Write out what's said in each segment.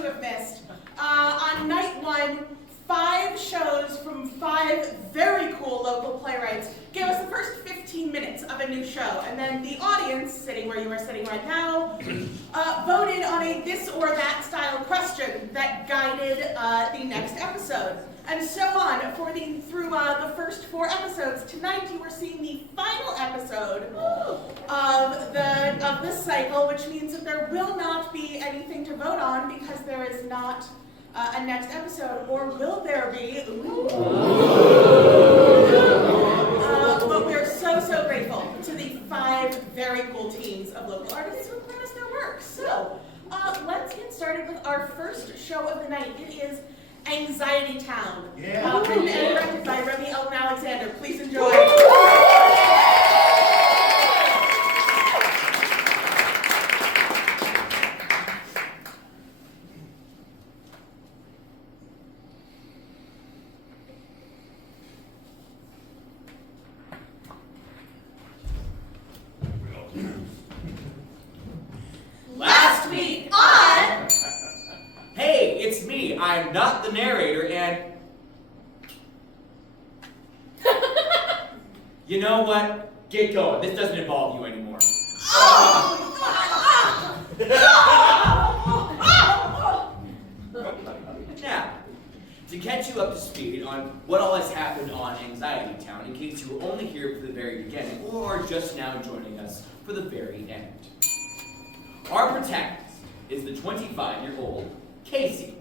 you have missed. On night one, 5 shows from 5 very cool local playwrights gave us the first 15 minutes of a new show, and then the audience, sitting where you are sitting right now, voted on a this or that style question that guided the next episode. And so on through the first 4 episodes. Tonight you are seeing the final episode of this cycle, which means that there will not be anything to vote on because there is not a next episode, or will there be? But we're so grateful to the 5 very cool teams of local artists who brought us their work. So let's get started with our first show of the night. It is Anxiety Town, written and directed by Remy Ellen Alexander. Please enjoy. Last week on... Hey, it's me. I'm not the narrator, and... You know what? Get going. This doesn't involve you anymore. Now, to catch you up to speed on what all has happened on Anxiety Town, in case you were only here for the very beginning, or are just now joining us for the very end. Our protagonist is the 25-year-old Casey.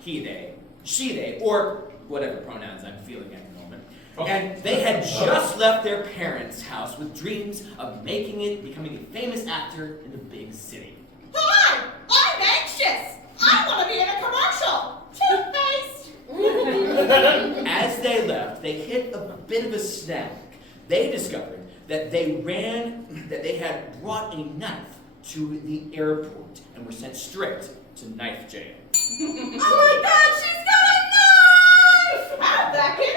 He, they, she, they, or whatever pronouns I'm feeling at the moment. And they had just left their parents' house with dreams of becoming a famous actor in the big city. Hi, I'm anxious. I want to be in a commercial. Toothpaste. As they left, they hit a bit of a snag. They discovered that they had brought a knife to the airport and were sent straight to knife jail. Oh my God, she's got a knife! How'd that get in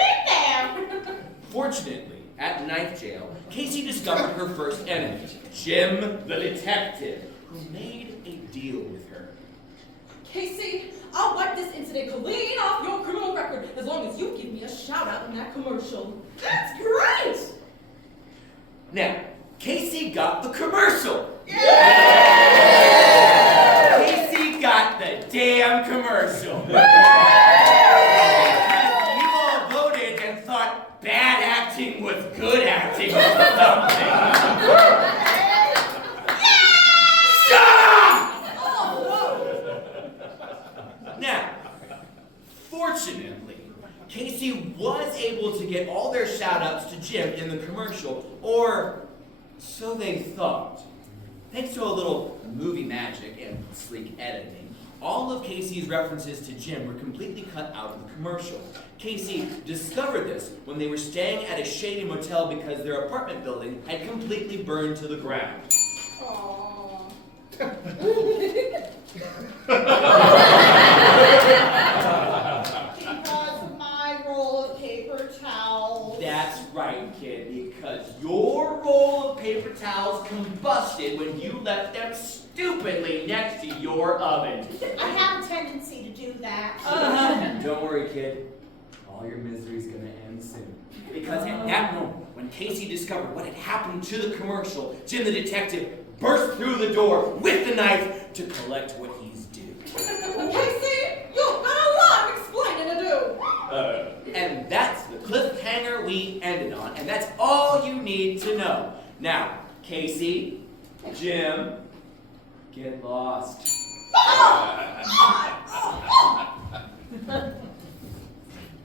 there? Fortunately, at knife jail, Casey discovered her first enemy, Jim the detective, who made a deal with her. Casey, I'll wipe this incident clean off your criminal record as long as you give me a shout out in that commercial. That's great! Now, Casey got the commercial. Yay! Casey got the damn commercial. You all voted and thought bad acting was good acting or something. Shut up! Now, fortunately, Casey was able to get all their shout-outs to Jim in the commercial, or so they thought. Thanks to a little movie magic and sleek editing, all of Casey's references to Jim were completely cut out of the commercial. Casey discovered this when they were staying at a shady motel because their apartment building had completely burned to the ground. Aww. Because of my roll of paper towels. That's right, kid, because your roll of paper towels combusted when you left them stupidly next to your oven. I have a tendency to do that. Don't worry, kid. All your misery's gonna end soon. Because at that moment, when Casey discovered what had happened to the commercial, Jim the detective burst through the door with the knife to collect what he's due. Casey, you've got a lot of explaining to do. And that's the cliffhanger we ended on, and that's all you need to know. Now, Casey, Jim, get lost.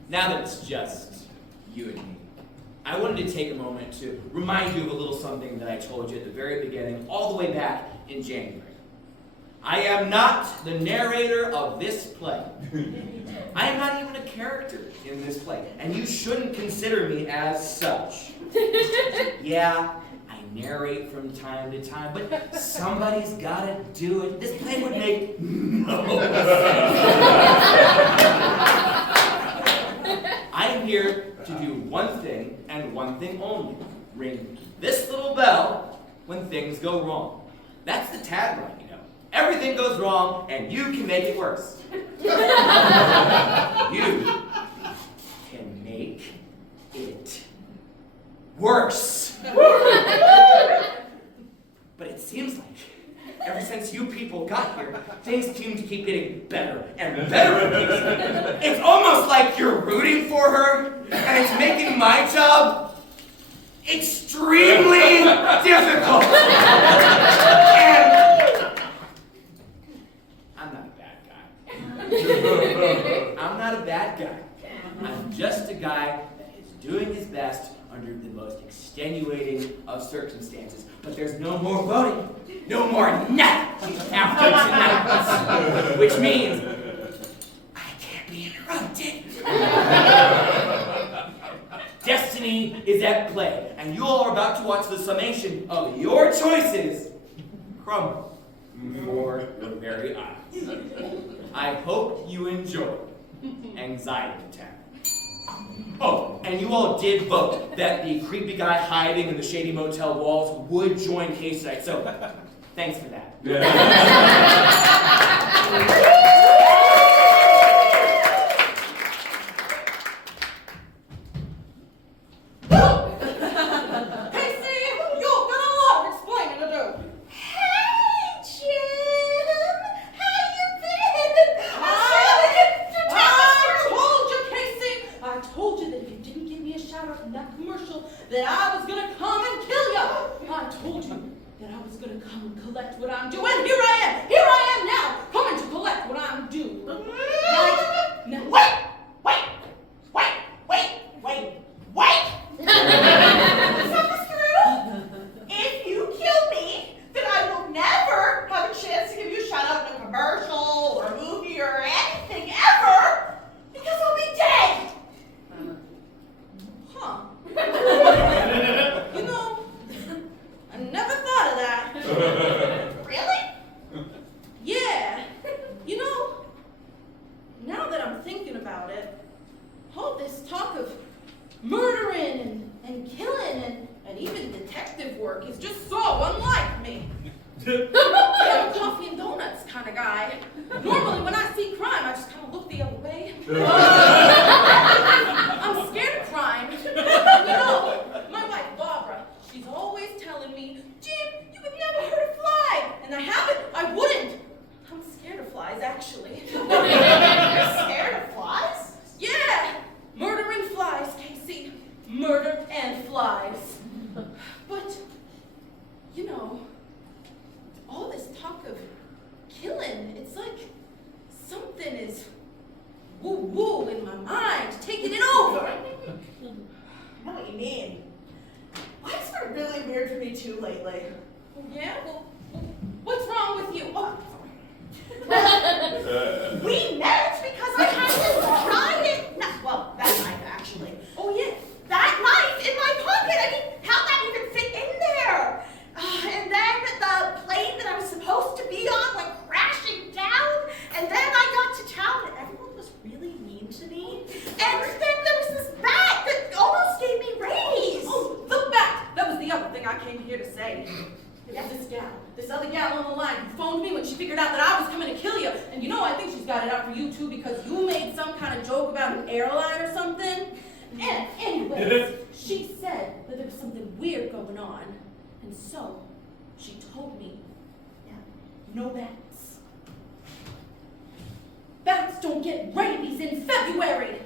Now that it's just you and me, I wanted to take a moment to remind you of a little something that I told you at the very beginning, all the way back in January. I am not the narrator of this play. I am not even a character in this play, and you shouldn't consider me as such. Yeah, I narrate from time to time, but somebody's gotta do it. This play would make no sense. I am here to do one thing and one thing only. Ring this little bell when things go wrong. That's the tagline, you know. everything goes wrong, and you can make it worse. You can make it worse. But it seems like ever since you people got here, things seem to keep getting better and better for Casey. It's almost like you're rooting for her, and it's making my job extremely difficult. And I'm not a bad guy. I'm not a bad guy. I'm just a guy that is doing his best under the most extenuating of circumstances. But there's no more voting. No more nothing after tonight. Which means I can't be interrupted. Destiny is at play, and you all are about to watch the summation of your choices crumble before your very eyes. I hope you enjoy Anxiety Attack. Oh, and you all did vote that the creepy guy hiding in the shady motel walls would join Casey tonight, so thanks for that. Casey, you've got a lot of explaining to do. Hey, Jim! How you been? I told you, Casey. I told you that if you didn't give me a shout out in that commercial, that I was gonna come and kill you. I told you that I was gonna come and collect what I'm due, and here I am. Here I am now, coming to collect what I'm due. Right now. Wait! Is this true? If you kill me, then I will never have a chance to give you a shout out in a commercial or a movie or anything ever, because I'll be dead. Huh. You know, I never thought of that. Really? Yeah. You know, now that I'm thinking about it, all this talk of murdering and killing and even detective work is just so unlike me. I'm a coffee and donuts kind of guy. Normally when I see crime, I just kind of look the other way. I'm scared of crime. And you know, my wife Barbara, she's always telling me, Jim, you would never hurt a fly. And I haven't. I wouldn't. I'm scared of flies, actually. You're scared of flies? Yeah, murdering flies, Casey. Murder and flies. But, you know, all this talk of killing, it's like something is woo-woo in my mind, taking it over. I know what you mean. Life's been really weird for me too lately. Yeah, well, what's wrong with you? Oh, We met because I had this giant, well, that knife actually. oh yeah. That knife in my pocket. I mean, how'd that even fit in there? And then the plane that I was supposed to be on went crashing down. And then I got to town and everyone was really mean to me. And then there was this bat that almost gave me rabies. Oh, the bat! That was the other thing I came here to say. There's this gal, this other gal on the line who phoned me when she figured out that I was coming to kill you. And you know, I think she's got it out for you too because you made some kind of joke about an airline or something. And anyways, she said that there was something weird going on. And so, she told me, no bats. Bats don't get rabies in February.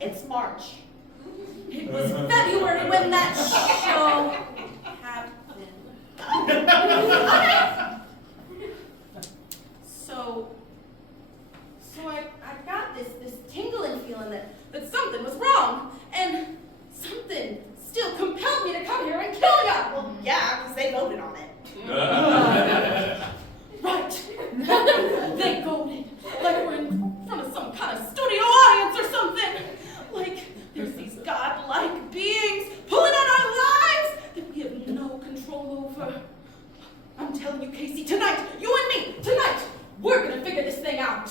It's March. It was February when that show happened. So I got this tingling feeling that something was wrong, and something still compelled me to come here and kill ya. Well, yeah, because they voted on it. Right. They voted like we're in front of some kind of studio audience or something. Like there's these godlike beings pulling on our lives that we have no control over. I'm telling you, Casey, tonight, you and me, tonight, we're gonna figure this thing out.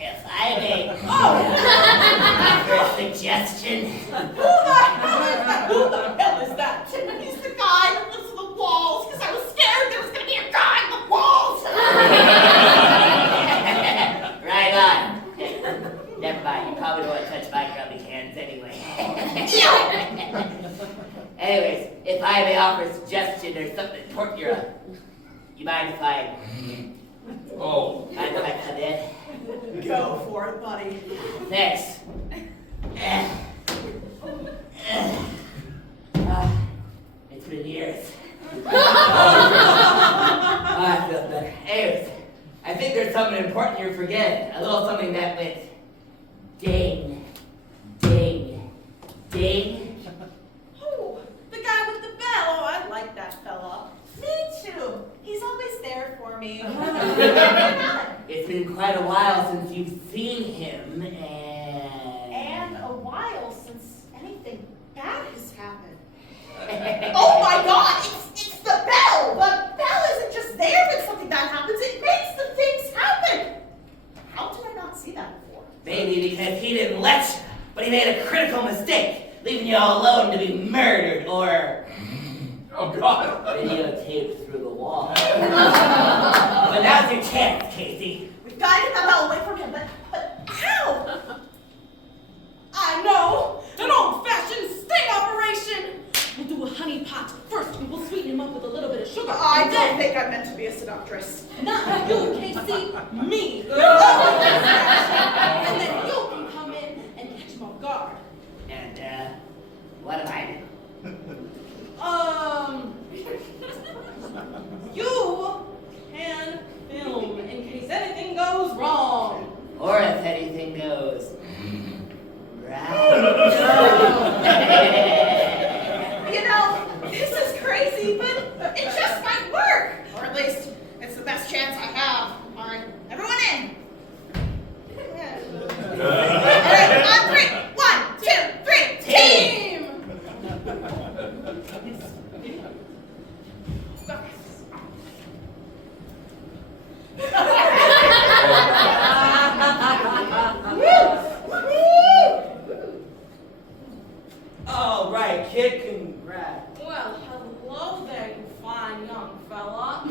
If I may Oh! offer a suggestion. Who the hell is that? Who the hell is that? He's the guy Anyways, if I may offer a suggestion or something important, you mind if I come in? Go for it, buddy. Thanks. It's been years. I feel better. Anyways, I think there's something important you're forgetting. A little something that went ding, ding, ding. Oh, the guy with the bell. Oh, I like that fella. Me too. He's always there for me. It's been quite a while since you've seen him, And a while since anything bad has happened. and... Oh my God! It's the bell. The bell isn't just there when something bad happens. It makes the things happen. How did I not see that before? Maybe because he didn't let you, but he made a critical mistake, leaving you all alone to be murdered or videotaped through the wall. But now's your chance, Casey. We've got to get that bell away from him, but how? I know! An old-fashioned sting operation! We'll do a honey pot. First, we will sweeten him up with a little bit of sugar. I and don't then, think I'm meant to be a seductress. not you, Casey, me. And then you can come in and catch him off guard. And, what am I do? You can film in case anything goes wrong. Or if anything goes right. You know, this is crazy, but it just might work. Or at least, it's the best chance I have. All right, everyone in. All right, on three. 1, 2, 3, team! All right, kid, congrats. Well, hello there, you fine young fella.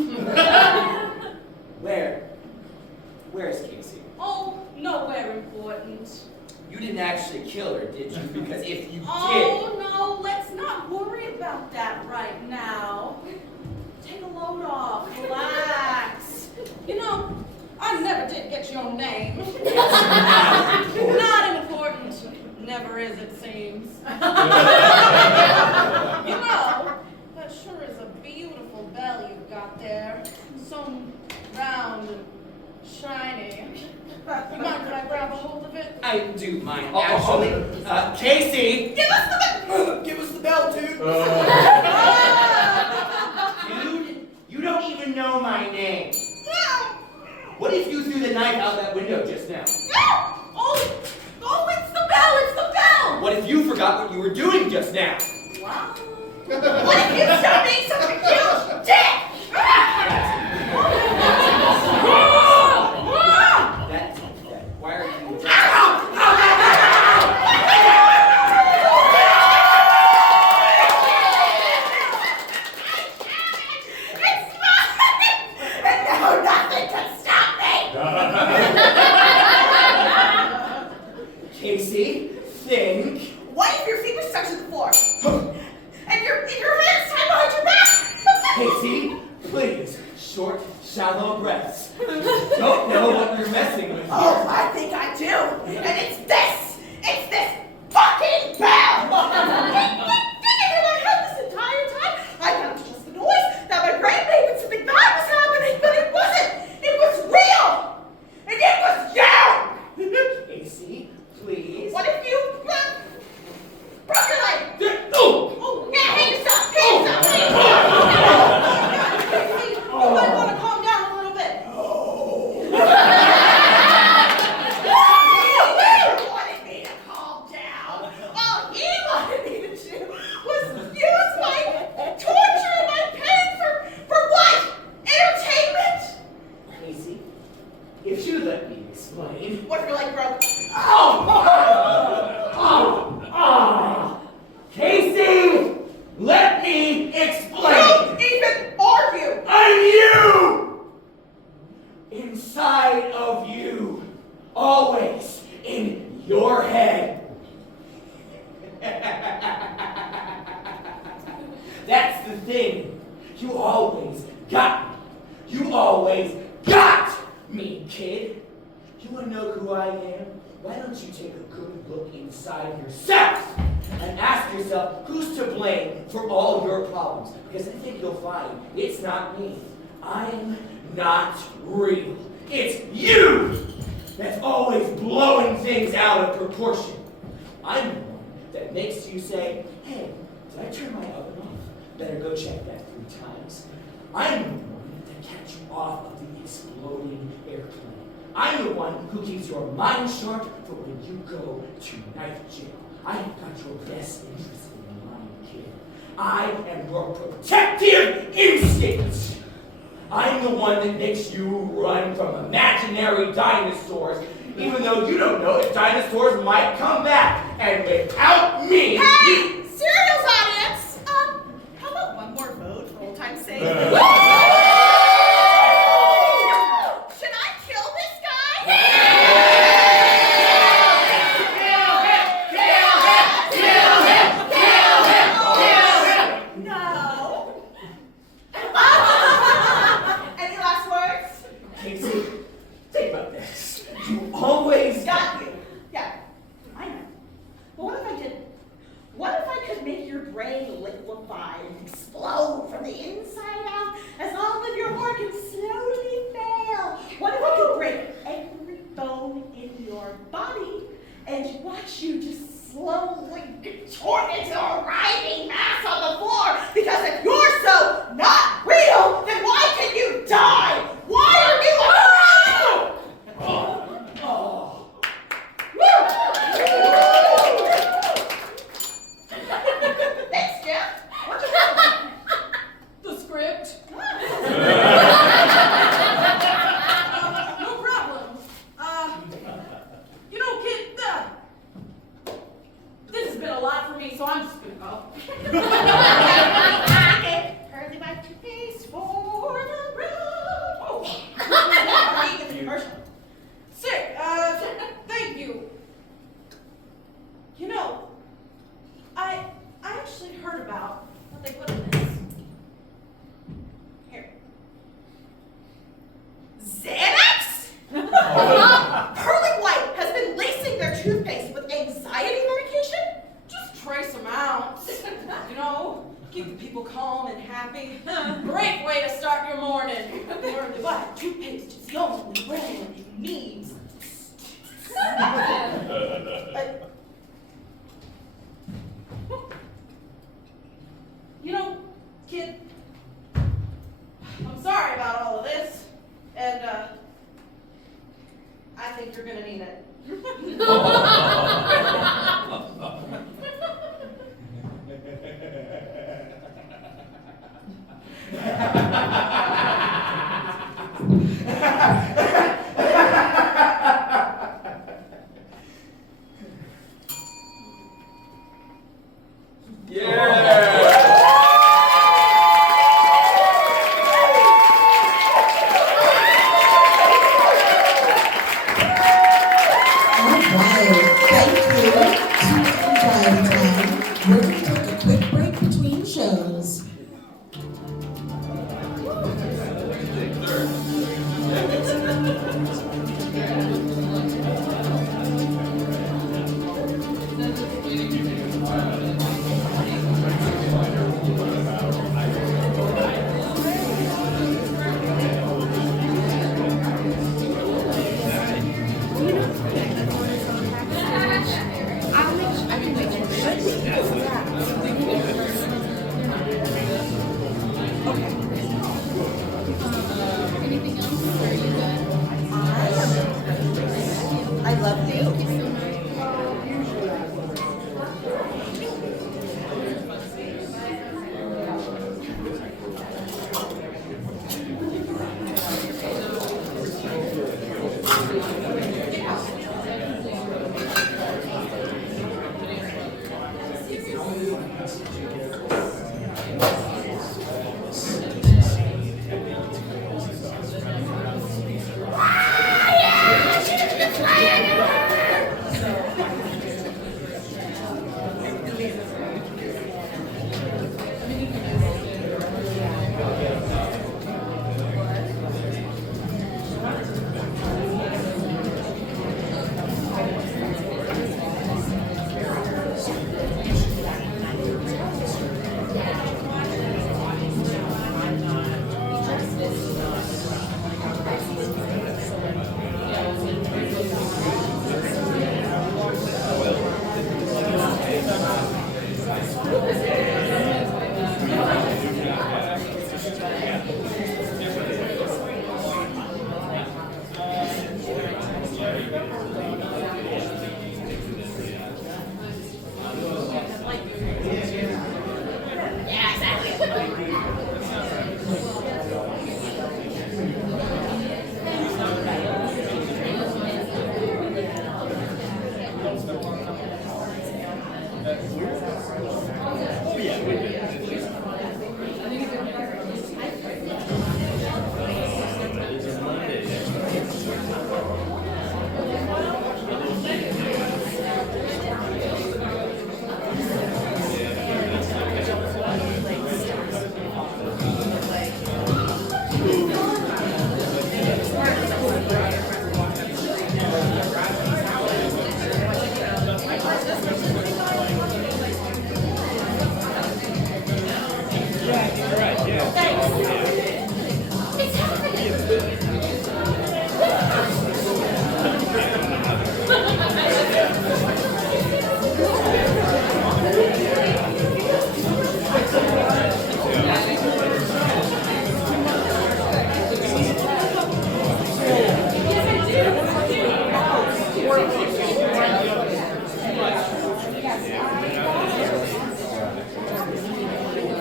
Where's Casey? Oh, nowhere important. You didn't actually kill her, did you? Because if you Oh, no, let's not worry about that right now. Take a load off, relax. You know, I never did get your name. Not important. Never is, it seems. You know, that sure is a beautiful bell you've got there. So round and shiny. You mind if I grab a hold of it? I do mind, actually. Casey! Give us the bell! Give us the bell, dude! Dude, you don't even know my name. What if you threw the knife out that window just now? Oh, it's the bell, it's the bell! What if you forgot what you were doing just now? Wow. What if you stop being such a huge dick? Why are you... It's mine! And now nothing can stop me! Casey, think. What if your feet were stuck to the floor? And your hands tied behind your back? Casey, please, short, shallow breaths. Don't know what you're messing with. Oh, I think I do. And it's this! It's this fucking bell! In my head this entire time, I thought it was just the noise that my brain made when something bad was happening, but it wasn't! It was real! And it was you! Casey, please. What if you broke your leg? Oh! Oh, yeah, hang yourself! Hang yourself! You might want to calm down a little bit. the thing. You always got me. You always got me, kid. You wanna know who I am? Why don't you take a good look inside yourself and ask yourself who's to blame for all your problems? Because I think you'll find it's not me. I'm not real. It's you that's always blowing things out of proportion. I'm the one that makes you say, hey, did I turn my oven off? Better go check that 3 times. I'm the one that kept you off of the exploding airplane. I'm the one who keeps your mind sharp for when you go to night jail. I have got your best interest in mind, kid. I am your protective instinct. I'm the one that makes you run from imaginary dinosaurs, even though you don't know if dinosaurs might come back. And without me, Hey, Serials audience! How about one more vote for old time's sake? Should I kill this guy? No. Any last words? Casey, think about this. You always Got you. Yeah, I know. But what if I didn't? What if I could make your brain liquefy and explode from the inside out as all of your organs slowly fail? What if I could break every bone in your body and watch you just slowly contort into a writhing mass on the floor? Because if you're so not real, then why can you die? Why are you alive? Thanks, Jeff. The script. No problem. You know, kid, this has been a lot for me, so I'm just gonna go. Early back to face for the road. Oh, the commercial. Sick, thank you. You know, I actually heard about what they put in this. Here. Xanax? Pearly White has been lacing their toothpaste with anxiety medication? Just trace amounts. You know, keep the people calm and happy. Great way to start your morning. Learn to buy toothpaste is the only brand it needs. You know, kid, I'm sorry about all of this, and I think you're gonna need it.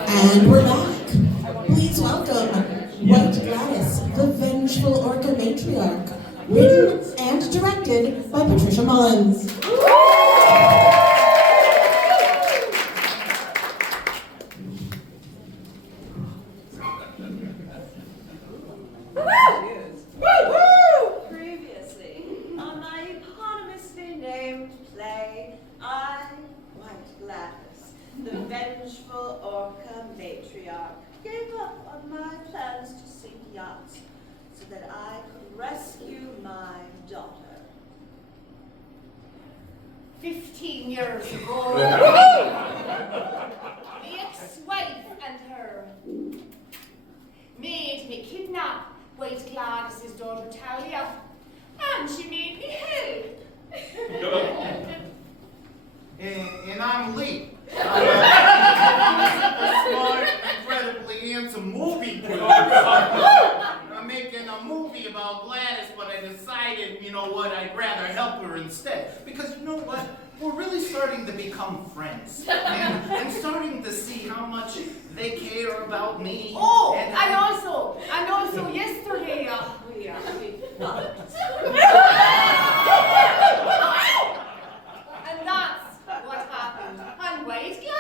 And we're back. Please welcome White Gladys, the vengeful Orca matriarch, written and directed by Patricia Mullins. Previously, on my eponymously named play, I, White Gladys, the vengeful Orca matriarch, gave up on my plans to sink yachts so that I could rescue my daughter. 15 years ago, the ex-wife and her made me kidnap White Gladys's daughter Talia, and she made me help. And I'm Lee. I'm a smart, incredibly handsome movie producer. I'm making a movie about Gladys, but I decided, you know what, I'd rather help her instead. Because you know what? We're really starting to become friends. And I'm starting to see how much they care about me. Oh, and and also yesterday, we and that's what happened on White Gladys.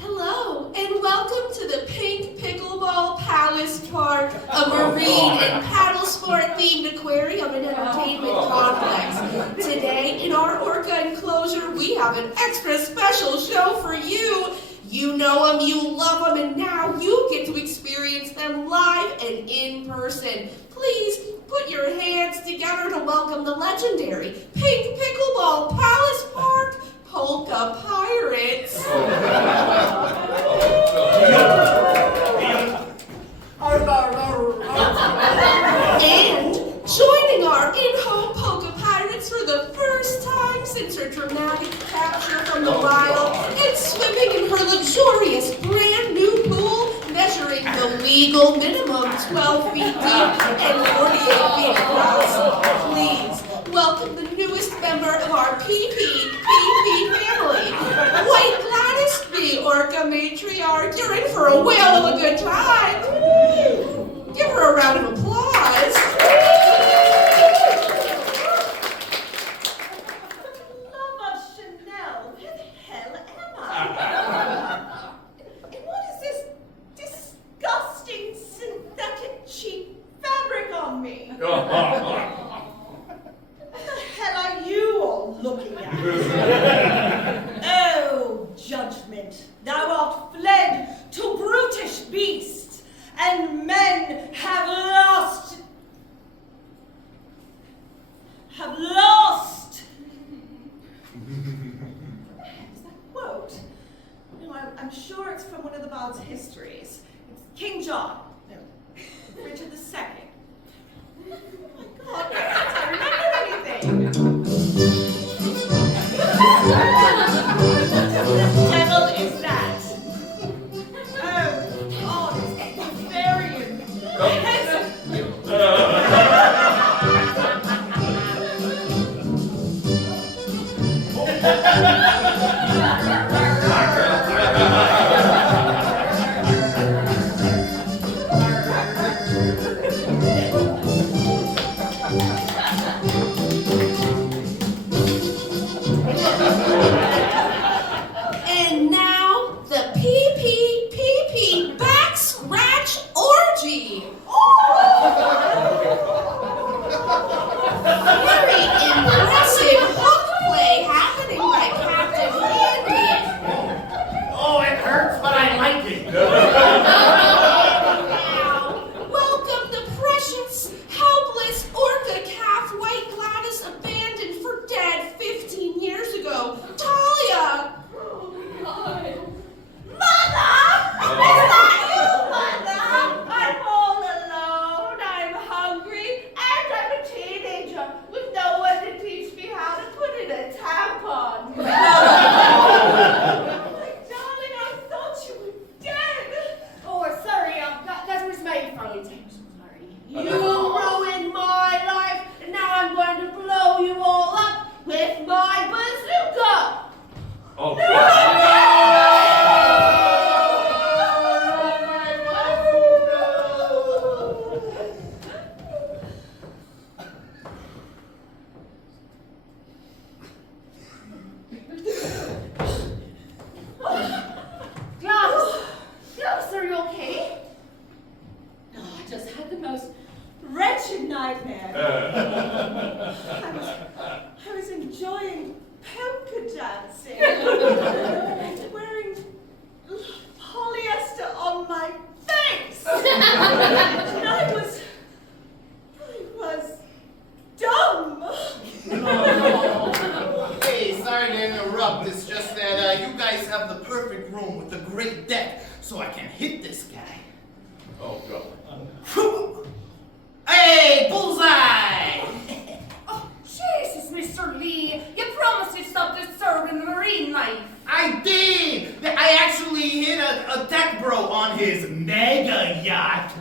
Hello, and welcome to the Pink Pickleball Palace Park, a marine and paddle sport themed aquarium and entertainment complex. Today, in our Orca enclosure, we have an extra special show for you. You know them, you love them, and now you get to experience them live and in person. Please put your hands together to welcome the legendary Pink Pickleball Palace Park Polka Pirates. And joining our in-home Polka Pirates for the first time since her dramatic capture from the wild and swimming in her luxurious brand new pool measuring the legal minimum 12 feet deep and 48 feet across. Please welcome the newest member of our PP family, White Gladys, the Orca matriarch. You're in for a whale of a good time. Give her a round of applause. Love of Chanel, where the hell am I? And what is this disgusting synthetic cheap fabric on me? What the hell are you all looking at? Oh, judgment, thou art fled to brutish beasts, and men have lost. Is that a quote? No, I'm sure it's from one of the Bald's histories. It's King John. No, Richard II. Oh my God, why can't I remember anything? What the devil is that? Oh, it's barbarian. And now, the PPPP back scratch orgy. Very impressive hook play happening by Captain Andy. sorry to interrupt. It's just that you guys have the perfect room with the great deck, so I can hit this guy. Oh, God. Hey, bullseye! Oh, Jesus, Mr. Lee. You promised you'd stop disturbing the marine life. I did! I actually hit a deck bro on his mega yacht.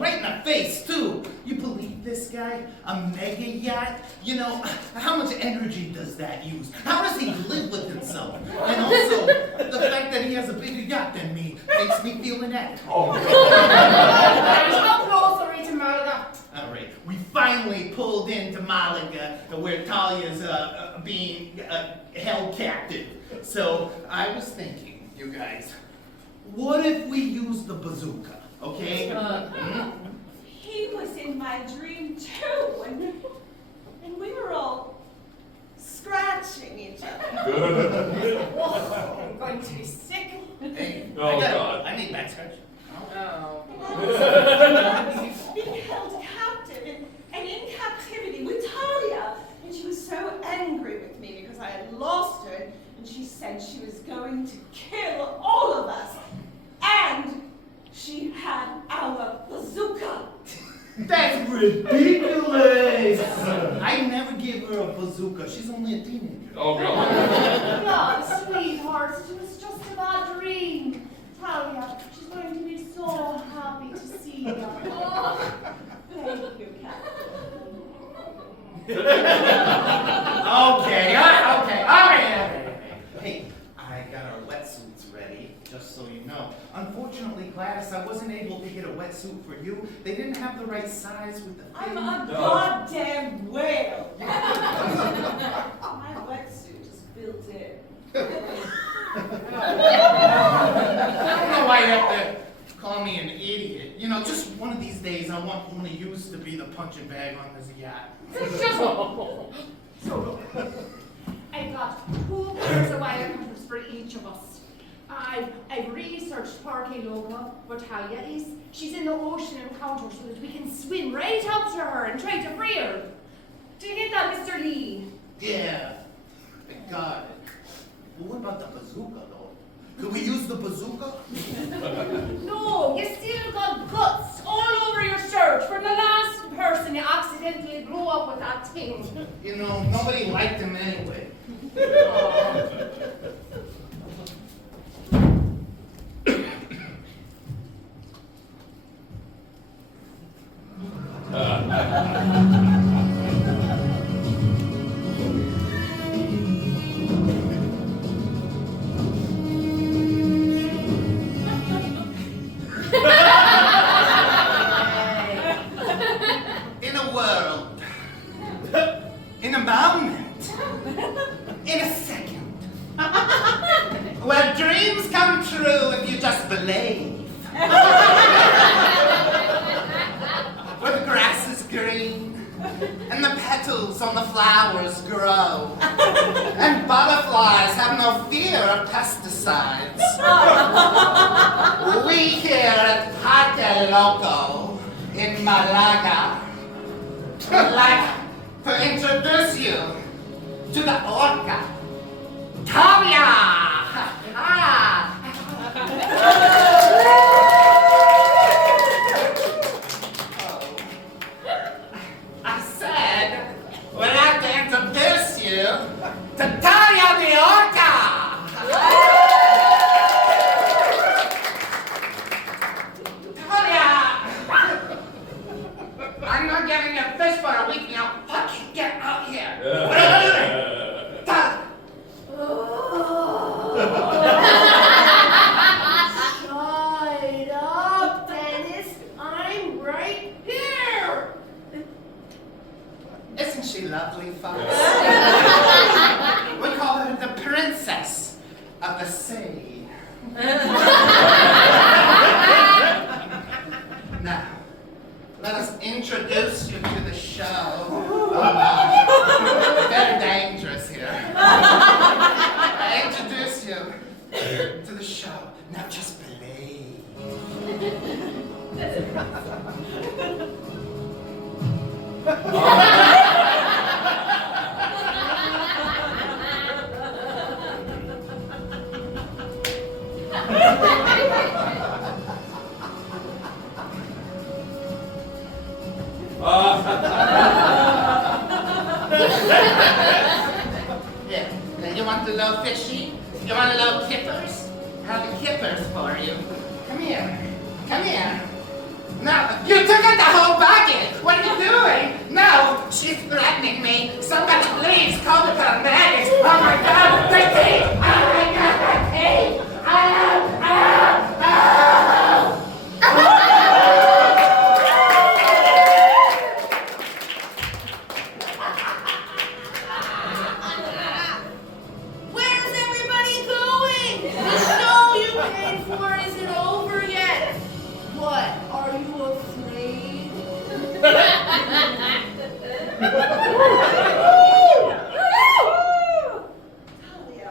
Right in the face, too. You believe this guy? A mega yacht? You know, how much energy does that use? How does he live with himself? And also, the fact that he has a bigger yacht than me makes me feel inadequate. How close are we to Malaga? All right, we finally pulled into Malaga, where Talia's being held captive. So I was thinking, you guys, what if we use the bazooka? Okay? He was in my dream too, and we were all scratching each other. I'm going to be sick. Hey, Oh, God. I need back scratch. Being held captive and in captivity with Talia, and she was so angry with me because I had lost her, and she said she was going to kill all of us, and she had our bazooka. That's ridiculous! I never gave her a bazooka. She's only a teenager. Oh, God. God, sweetheart, it was just a bad dream. Talia, she's going to be so happy to see you. Oh, thank you, Captain. Okay, all right. Hey, I got our wetsuits ready, just so you know. Unfortunately, Gladys, I wasn't able to get a wetsuit for you. They didn't have the right size with the I'm thing. a goddamn whale. My wetsuit is built in. I don't know why you have to call me an idiot. You know, just one of these days, I want only yous to be the punching bag on this yacht. I've got 2 pairs of wire cutters for each of us. I've researched Parque Loca, where Talia is. She's in the ocean encounter so that we can swim right up to her and try to free her. Do you get that, Mr. Lee? Yeah, I got it. But what about the bazooka, though? Could we use the bazooka? No, you still got guts all over your shirt from the last person you accidentally blew up with that thing. You know, nobody liked him anyway. In a world, in a moment, in a second, where dreams come true if you just believe. Where the grass is green, and the petals on the flowers grow, and butterflies have no fear of pesticides. We here at Parque Loco in Malaga would like to introduce you to the orca, Talia! I said, we'd like to introduce you to Talia the orca! Talia! I'm not giving you fish for a week now. Fucking get out here! What are you doing? Talia! Shut up, Dennis. I'm right here. Isn't she lovely, folks? We call her the princess of the sea. Now, let us introduce you to the show. Oh, no. Very dangerous here. I introduce you to the show. Now just believe. You want a little fishy? You want a little kippers? I have the kippers for you. Come here. Come here. No, you took out the whole bucket. What are you doing? No, she's threatening me. Somebody please call the paramedics. Oh my God, my teeth! Oh my God, my teeth! Where's everybody going? The show you paid for isn't over yet. What? Are you afraid? Talia,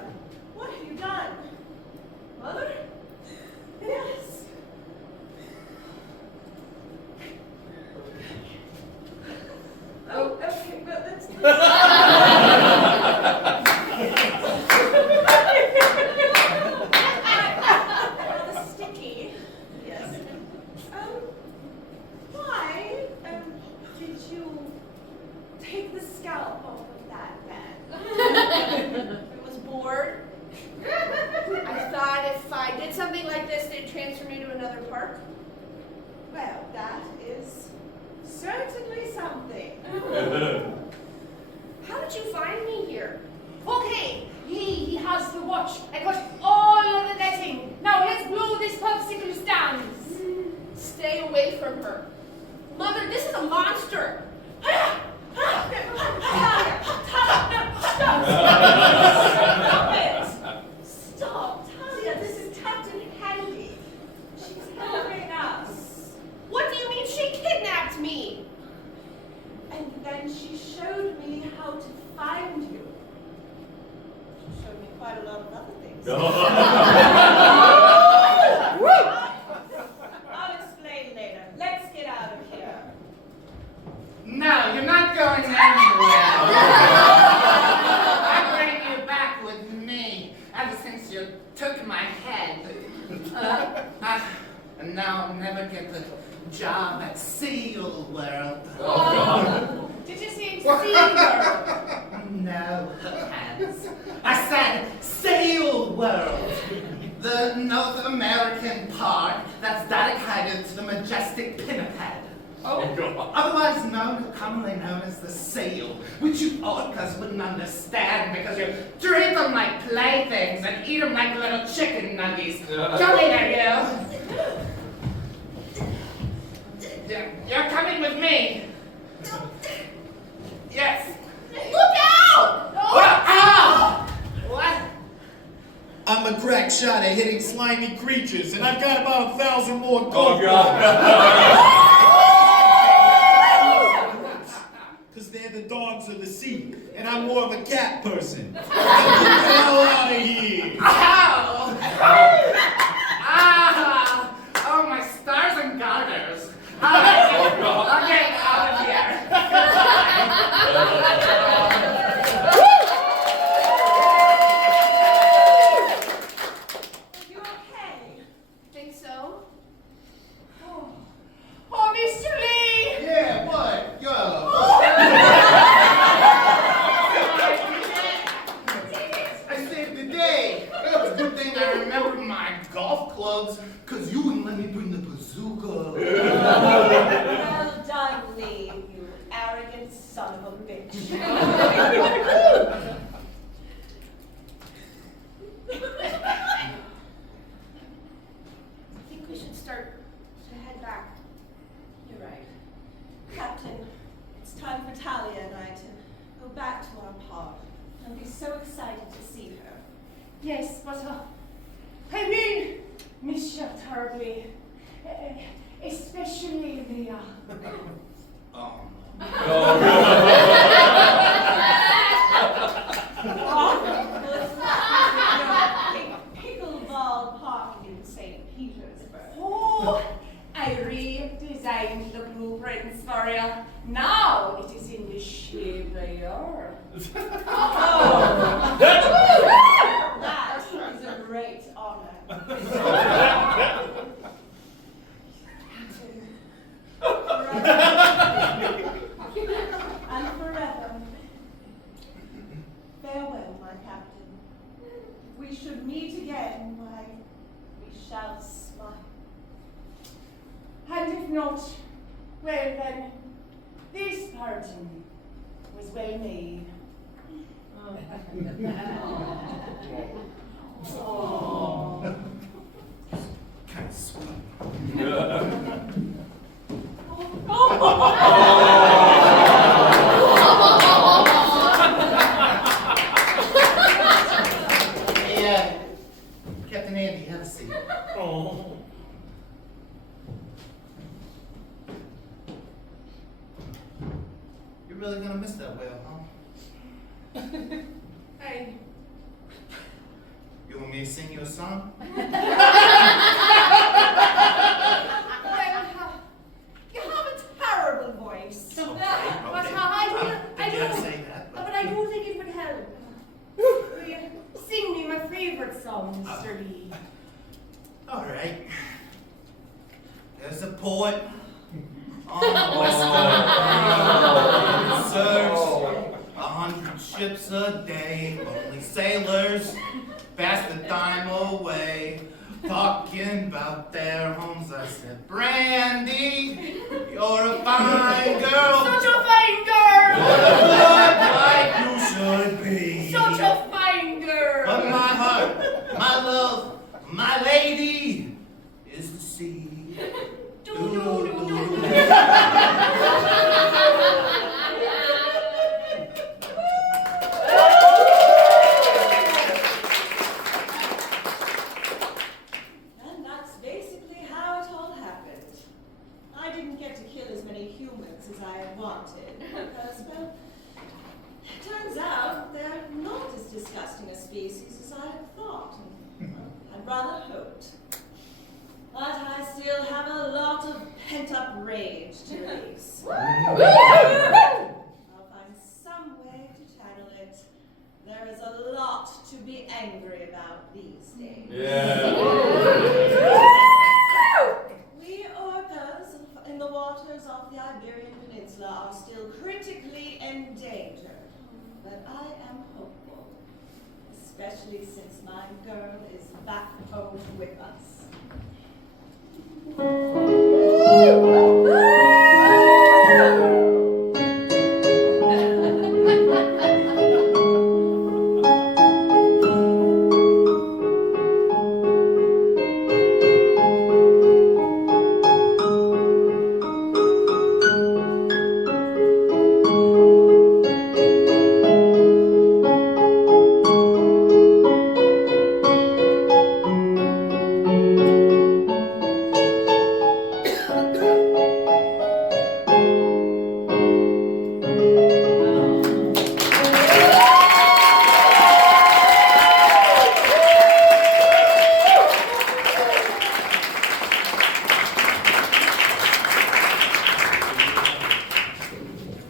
what have you done? Mother? Yes. Oh, okay, but let's rather sticky. Yes. Why did you take the scalp off of that man? I was bored. I thought if I did something like this, they'd transfer me to another park. Well, that is certainly something. How did you find me here? Okay, he has the watch. I got all of the netting. Now let's blow this popsicle stand. Stay away from her. Mother, this is a monster. Stop it! Stop! Talia, this is Captain Handy. She's helping us. What do you mean she kidnapped me? And then she showed me how to find you. She showed me quite a lot of other things. I'll explain later. Let's get out of here. No, you're not going anywhere. I'm bringing you back with me ever since you took my head. And now I'll never get the job at Seal World. Did you say Seaworld? No, hands. I said Sail World. The North American park that's dedicated to the majestic pinniped. Otherwise commonly known as the sail, which you orcas wouldn't understand because you treat them like playthings and eat them like little chicken nuggies. Come here, you. You're coming with me. Yes. Look out! Ow! What? I'm a crack shot at hitting slimy creatures, and I've got about 1,000 more gold. Oh, God. Because they're the dogs of the sea, and I'm more of a cat person. Get the hell out of here! Ow! Ah! Oh, my stars and garters. I'll get out of here. You okay? Think so? Oh, Mr. Lee! Yeah, what? Go. I saved the day. It's a good thing I remembered my golf clubs, because you wouldn't let me bring the bazooka. Well done, Lee, you arrogant son of a bitch. I think we should start to head back. You're right. Captain, it's time for Talia and I to go back to our pod. I'll be so excited to see her. Yes, but I will miss you terribly. Especially the Oh. Well, it's not big pickleball park in St. Petersburg. Oh, I redesigned the blueprints for you. Now it is in the shape they are. Oh. That is a great honor. And forever. Farewell, my captain. shall smile. And if not, well then, this pardon was well made. Kind of sweet. Hey, Captain Andy, have a seat. Oh. You're really gonna miss that whale, huh? Hey. You want me to sing you a song? Well, you have a terrible voice. But Okay. I You gotta do, say that, but but I do think it would help. Will you sing me my favorite song, Mr. Lee? all right. There's a poet on the western coast, serves 100 ships a day. Lonely sailors pass the time away, talking about their homes. I said, Brandy, you're a fine girl. Such a fine girl! Look like you should be. Such a fine girl! But my heart, my love, my lady is the sea. Do, do, do, do. And that's basically how it all happened. I didn't get to kill as many humans as I had wanted, because, well, it turns out they're not as disgusting a species as I had thought, and well, I'd rather hoped. But I still have a lot of pent-up rage to release. I'll find some way to channel it. There is a lot to be angry about these days. We orcas in the waters off the Iberian Peninsula are still critically endangered, but I am hopeful, especially since my girl is back home with us.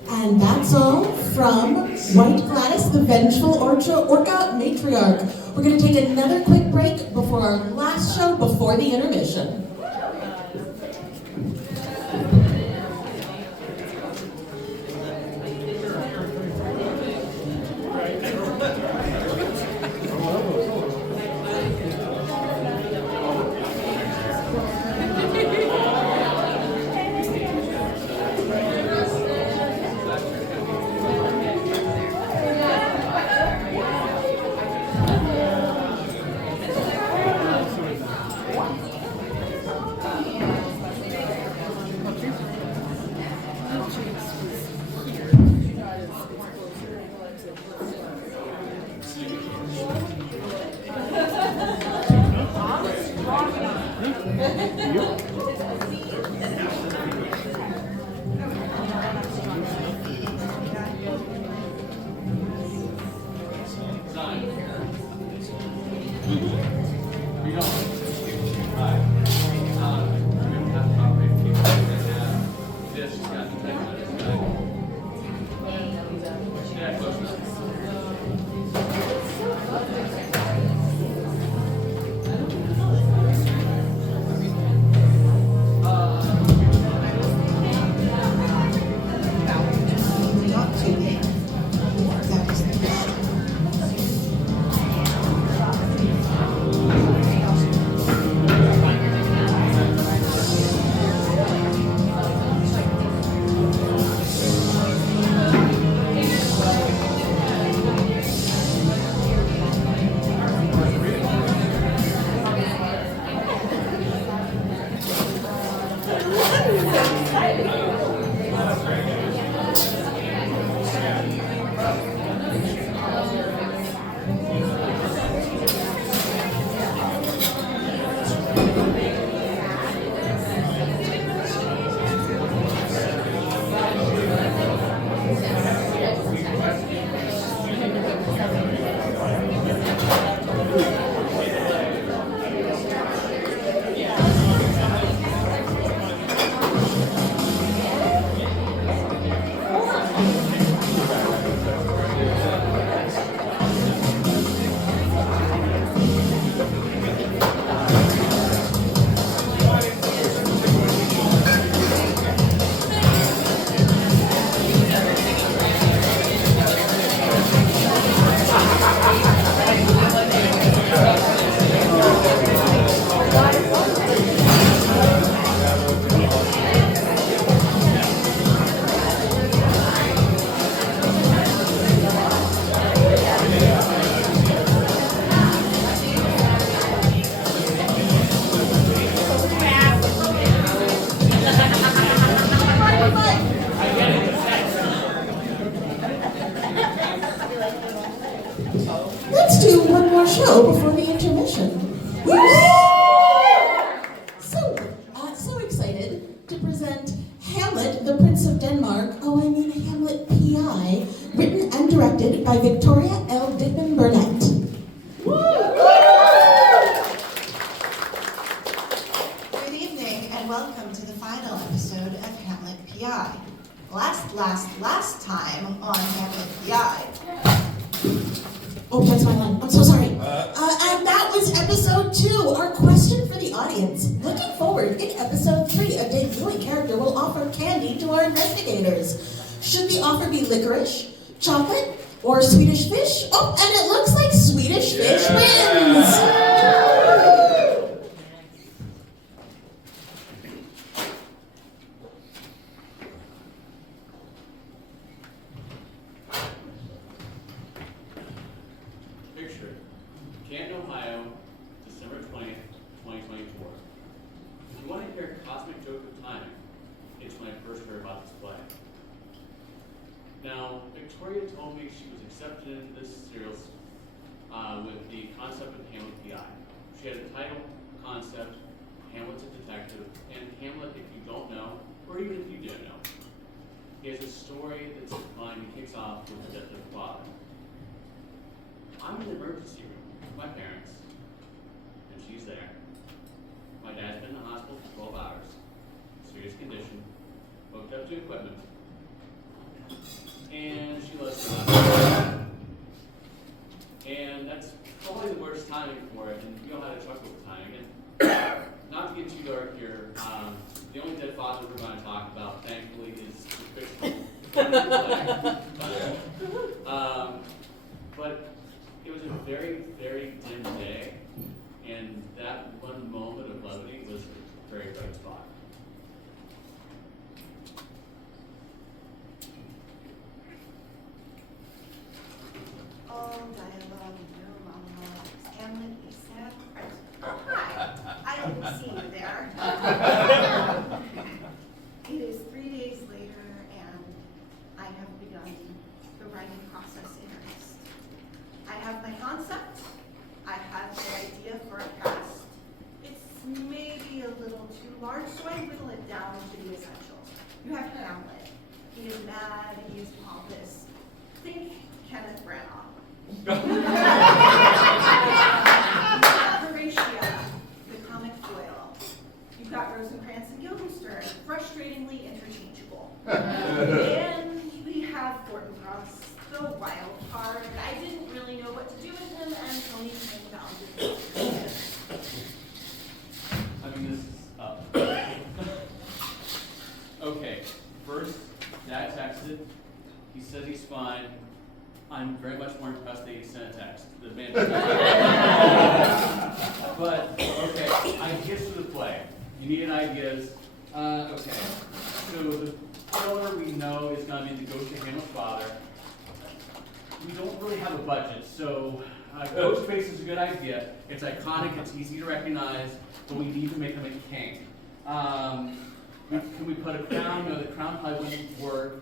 And that's all from White Gladys, the Vengeful Orca Matriarch. We're going to take another quick break before our last show before the intermission. our show before the intermission. So excited to present Hamlet, the Prince of Denmark, Hamlet P.I., written and directed by Victoria L. Dickman Burnett. Good evening and welcome to the final episode of Hamlet P.I. Last time on Hamlet P.I. Oh, that's my line. I'm so sorry. And that was episode 2, our question for the audience. Looking forward, in episode 3, a debuting character will offer candy to our investigators. Should the offer be licorice, chocolate, or Swedish fish? Oh, and it looks like Swedish fish wins! Picture, Canton, Ohio, December 20th, 2024. If you want to hear a cosmic joke of timing, it's when I first heard about this play. Now, Victoria told me she was accepted into this series with the concept of Hamlet P.I. She had a title, concept, Hamlet's a detective, and Hamlet, if you don't know, or even if you do know, he has a story that's defined and kicks off with the death of his father. I'm in the emergency room with my parents, and she's there. My dad's been in the hospital for 12 hours, serious condition, hooked up to equipment, and she loves me. And that's probably the worst timing for it, and you know how to chuckle with timing. And not to get too dark here, the only dead father we're going to talk about, thankfully, is the fictional. But it was a very, very dim day, and that one moment of levity was a very bright spot. All dialogue, no monologues. Hamlet, you sad. Oh, hi. I didn't see you there. It is 3 days later, and I have begun the writing process in earnest. I have my concept. I have the idea for a cast. It's maybe a little too large, so I whittle it down to the essentials. You have Hamlet. He is mad, he is pompous. Think Kenneth Branagh. You got Horatia, the comic foil. You've got Rosencrantz and Guildenstern, frustratingly interchangeable. And we have Fortinbras, the wild card. I didn't really know what to do with him, and Tony King found it. I mean, this is up. Okay, first, Dad texted. He says he's fine. I'm very much more impressed that he sent a text. The man. But, okay, ideas for the play. You need ideas. Okay, so the killer we know is going to be the ghost of Hamlet's father. We don't really have a budget, so ghost face is a good idea. It's iconic, it's easy to recognize, but we need to make him a king. Can we put a crown? No, the crown probably wouldn't work.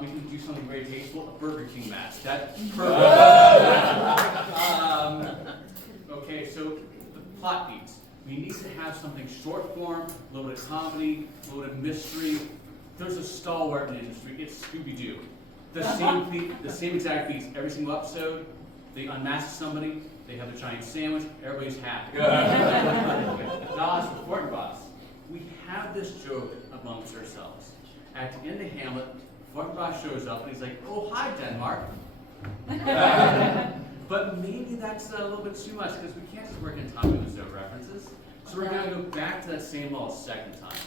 We can do something very tasteful, a Burger King mask. That's perfect. Okay, so the plot beats. We need to have something short form, a little bit of comedy, a little bit of mystery. There's a stalwart in the industry. It's Scooby-Doo. The same exact beats every single episode. They unmask somebody, they have a giant sandwich, everybody's happy. Now as for Fortinbras, we have this joke amongst ourselves. At the end of Hamlet, Fortinbras shows up and he's like, "Oh, hi, Denmark." But maybe that's a little bit too much because we can't just work in Tommy Wiseau references. So we're going to go back to that same level a second time.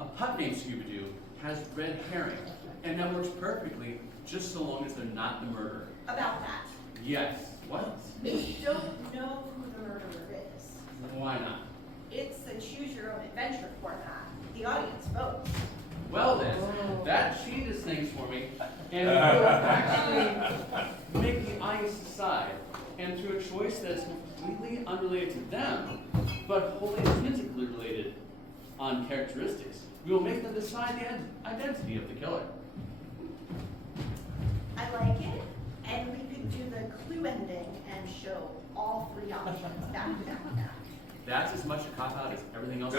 A pup named Scooby-Doo has red herring, and that works perfectly just so long as they're not the murderer. About that. Yes. What? We don't know who the murderer is. Why not? It's a choose-your-own-adventure format. The audience votes. Well then, that changes things for me, and we'll actually make the audience decide, and through a choice that's completely unrelated to them, but wholly intrinsically related on characteristics, we will make them decide the identity of the killer. I like it, and we could do the clue ending and show all three options, back to back to back. That's as much a cop-out as everything else.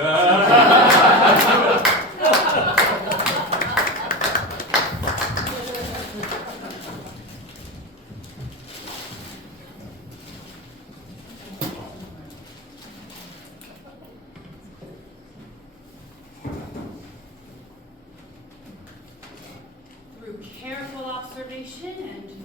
Through careful observation and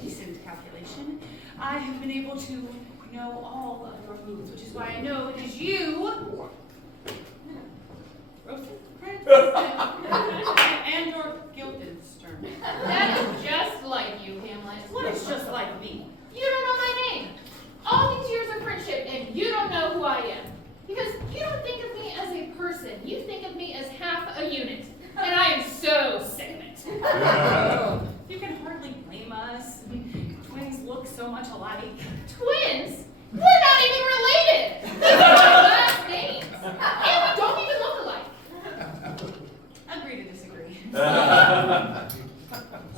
decent calculation, I have been able to know all of your moves, which is why I know it is you, Rosencrantz, and your Guildenstern. That is just like you, Hamlet. What is just like me? You don't know my name. All these years of friendship, and you don't know who I am. Because you don't think of me as a person. You think of me as half a unit. And I am so sick of it. You can hardly blame us. Twins look so much alike. Twins? We're not even related. These are our last names. And we don't even look alike. Agree to disagree.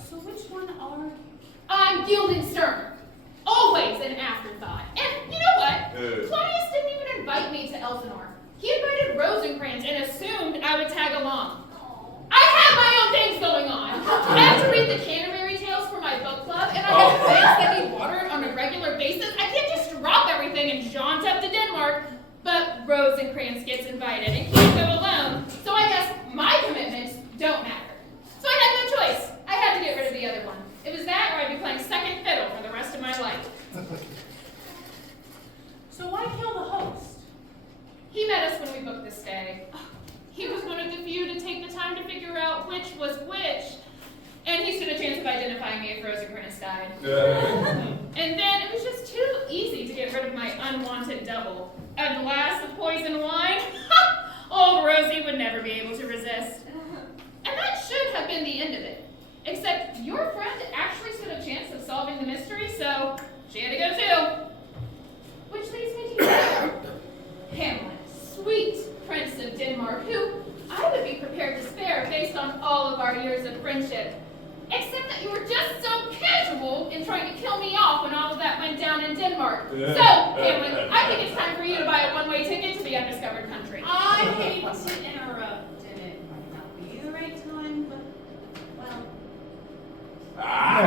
So which one are you? I'm Guildenstern. Always an afterthought. And you know what? Claudius didn't even invite me to Elsinore. He invited Rosencrantz and assumed I would tag along. I have my own things going on. I have to read the Canterbury Tales for my book club, and I have plants that need watered on a regular basis. I can't just drop everything and jaunt up to Denmark. But Rosencrantz gets invited and can't go alone, so I guess my commitments don't matter. So I had no choice. I had to get rid of the other one. It was that or I'd be playing second fiddle for the rest of my life. So why kill the host? He met us when we booked this stay. He was one of the few to take the time to figure out which was which. And he stood a chance of identifying me if Rosencrantz died. And then it was just too easy to get rid of my unwanted double. A glass of poison wine? Old Rosie would never be able to resist. And that should have been the end of it. Except your friend actually stood a chance of solving the mystery, so she had to go too. Which leads me to you, Hamlet, sweet Prince of Denmark, who I would be prepared to spare based on all of our years of friendship. Except that you were just so casual in trying to kill me off when all of that went down in Denmark. So, Hamlet, I think it's time for you to buy a one-way ticket to the undiscovered country. I hate to interrupt, and it might not be the right time, but, well...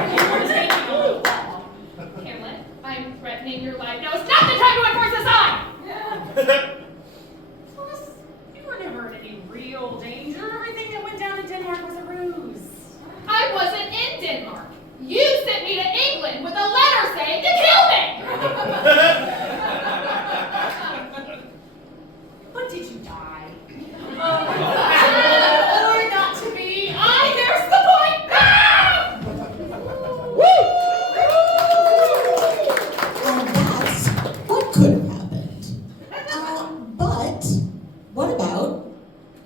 You're taking a little long. Hamlet, I'm threatening your life. Now it's not the time to enforce this eye! Plus, you were never in any real danger. Everything that went down in Denmark was a ruse. I wasn't in Denmark. You sent me to England with a letter saying to kill me! But did you die? Or not to be. There's the point! And that's what could have happened. But what about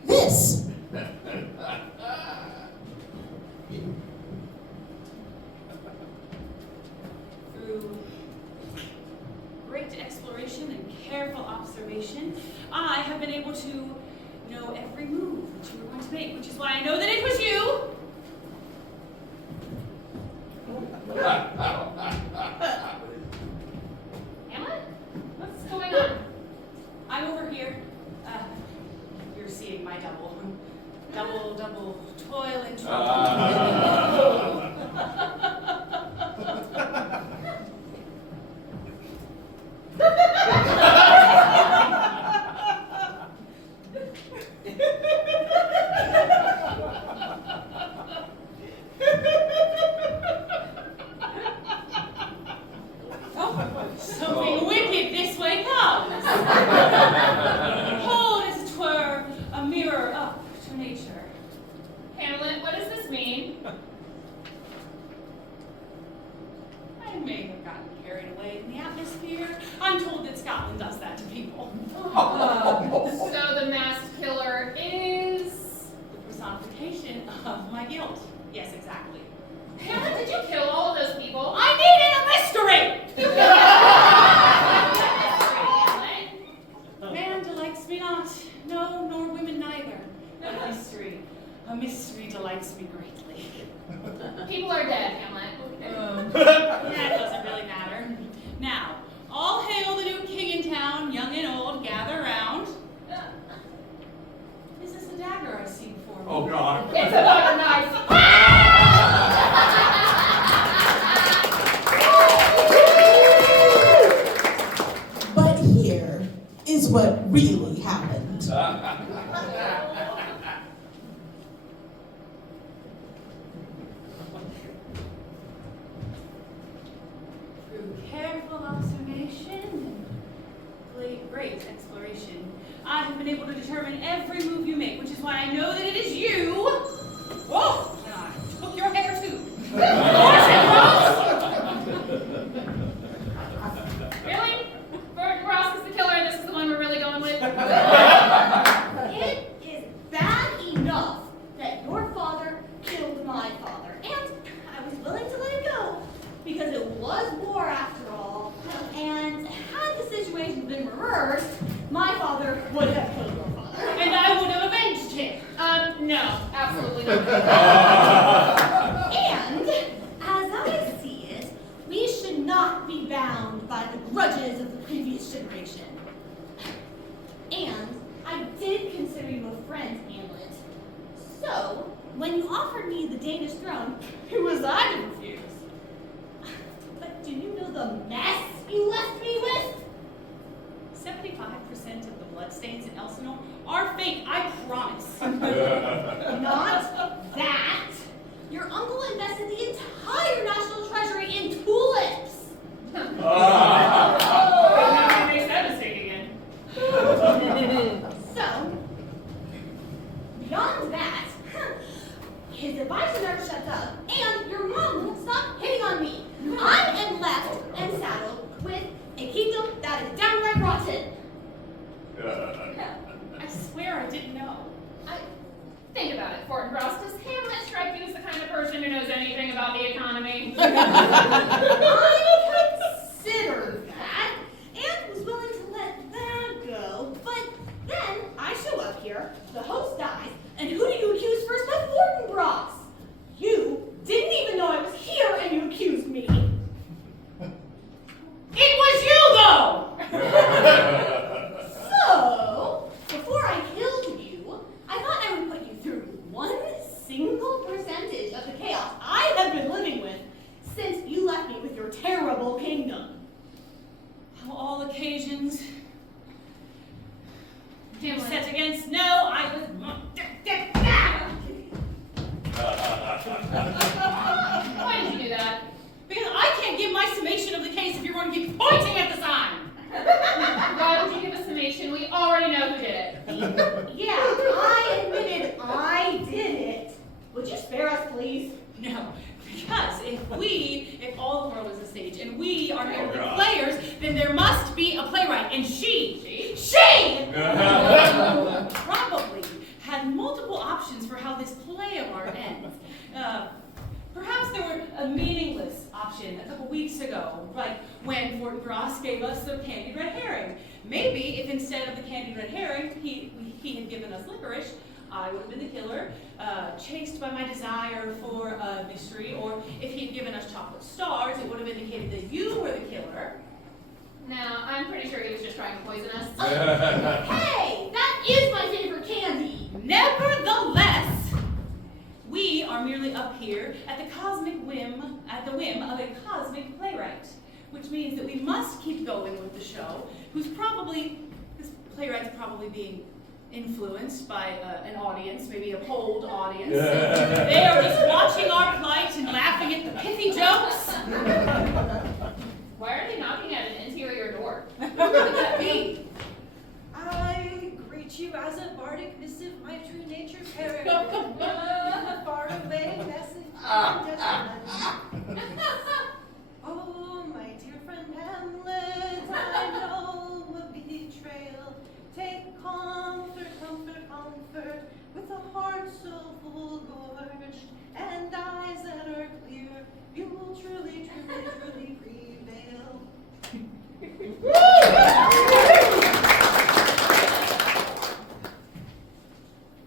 this? Through great exploration and careful observation, I have been able to know every move that you were going to make, which is why I know that it was you. Hamlet? What's going on? I'm over here. You're seeing my double. Double toil and trouble. Something wicked this way comes. Hold as it were a mirror up to nature. Hamlet, what does this mean? I may have gotten carried away in the atmosphere. I'm told that Scotland does that to people. So the masked killer is... The personification of my guilt. Yes, exactly. Hamlet, did you kill all of those people? I needed a mystery! Man delights me not. No, nor women neither. A mystery. A mystery delights me greatly. People are dead, Hamlet. That doesn't really matter. what really happened. Through careful observation and great exploration, I have been able to determine every move you make, which is why I know that it is you. Whoa! And I took your hair too. Really? Gordon Ross is the killer and this is the one we're really going with? It is bad enough that your father killed my father, and I was willing to let it go because it was war after all. And had the situation been reversed, my father would have killed your father. And I would have avenged him. No, absolutely not. And as I see it, we should not be bound by the grudges of the previous generation. And I did consider you a friend, Hamlet. So, when you offered me the Danish throne, who was I to refuse? But do you know the mess you left me with? 75% of the bloodstains in Elsinore are fake, I promise. Not that. Your uncle invested the entire national treasury in tulips. They said mistake again. So, beyond that, his advisor never shuts up, and your mom won't stop hitting on me. I am left and saddled with a kingdom that is downright rotten. I swear I didn't know. Think about it, Fort Ross. Does Hamlet strike you as the kind of person who knows anything about the economy? I considered that and was willing to let that go, but then I show up here, the host dies, and who do you accuse first but Fortinbras? You didn't even know I was here and you accused me. It was you, though! So, before I killed you, I thought I would put you through one single percentage of the chaos I have been living with since you left me with your terrible kingdom. How all occasions Hamlet. set against no, I was. Why did you do that? Because I can't give my summation of the case if you're going to keep pointing at the sign. Why would you give a summation? We already know who did it. Yeah, I admitted I did it. Would you spare us, please? No, because if all the world is a stage and we are merely players, then there must be a playwright, and she probably had multiple options for how this play of art ends. Perhaps there were a meaningless option a couple weeks ago, like when Fortinbras gave us the candied red herring. Maybe if instead of the candied red herring, he had given us licorice, I would have been the killer, chased by my desire for a mystery, or if he had given us chocolate stars, it would have indicated that you were the killer. Now, I'm pretty sure he was just trying to poison us. Hey, that is my favorite candy. Nevertheless, we are merely up here at the whim of a cosmic playwright, which means that we must keep going with the show, this playwright's probably being influenced by an audience, maybe a cold audience. They are just watching our plight and laughing at the pithy jokes. Why are they knocking at an interior door? Who could that be? I greet you as a bardic missive, my true nature parent. A faraway message from gentlemen. Oh, my dear friend Hamlet, I know a betrayal. Take comfort, comfort, comfort, with a heart so full gorged and eyes that are clear. You will truly, truly, truly prevail.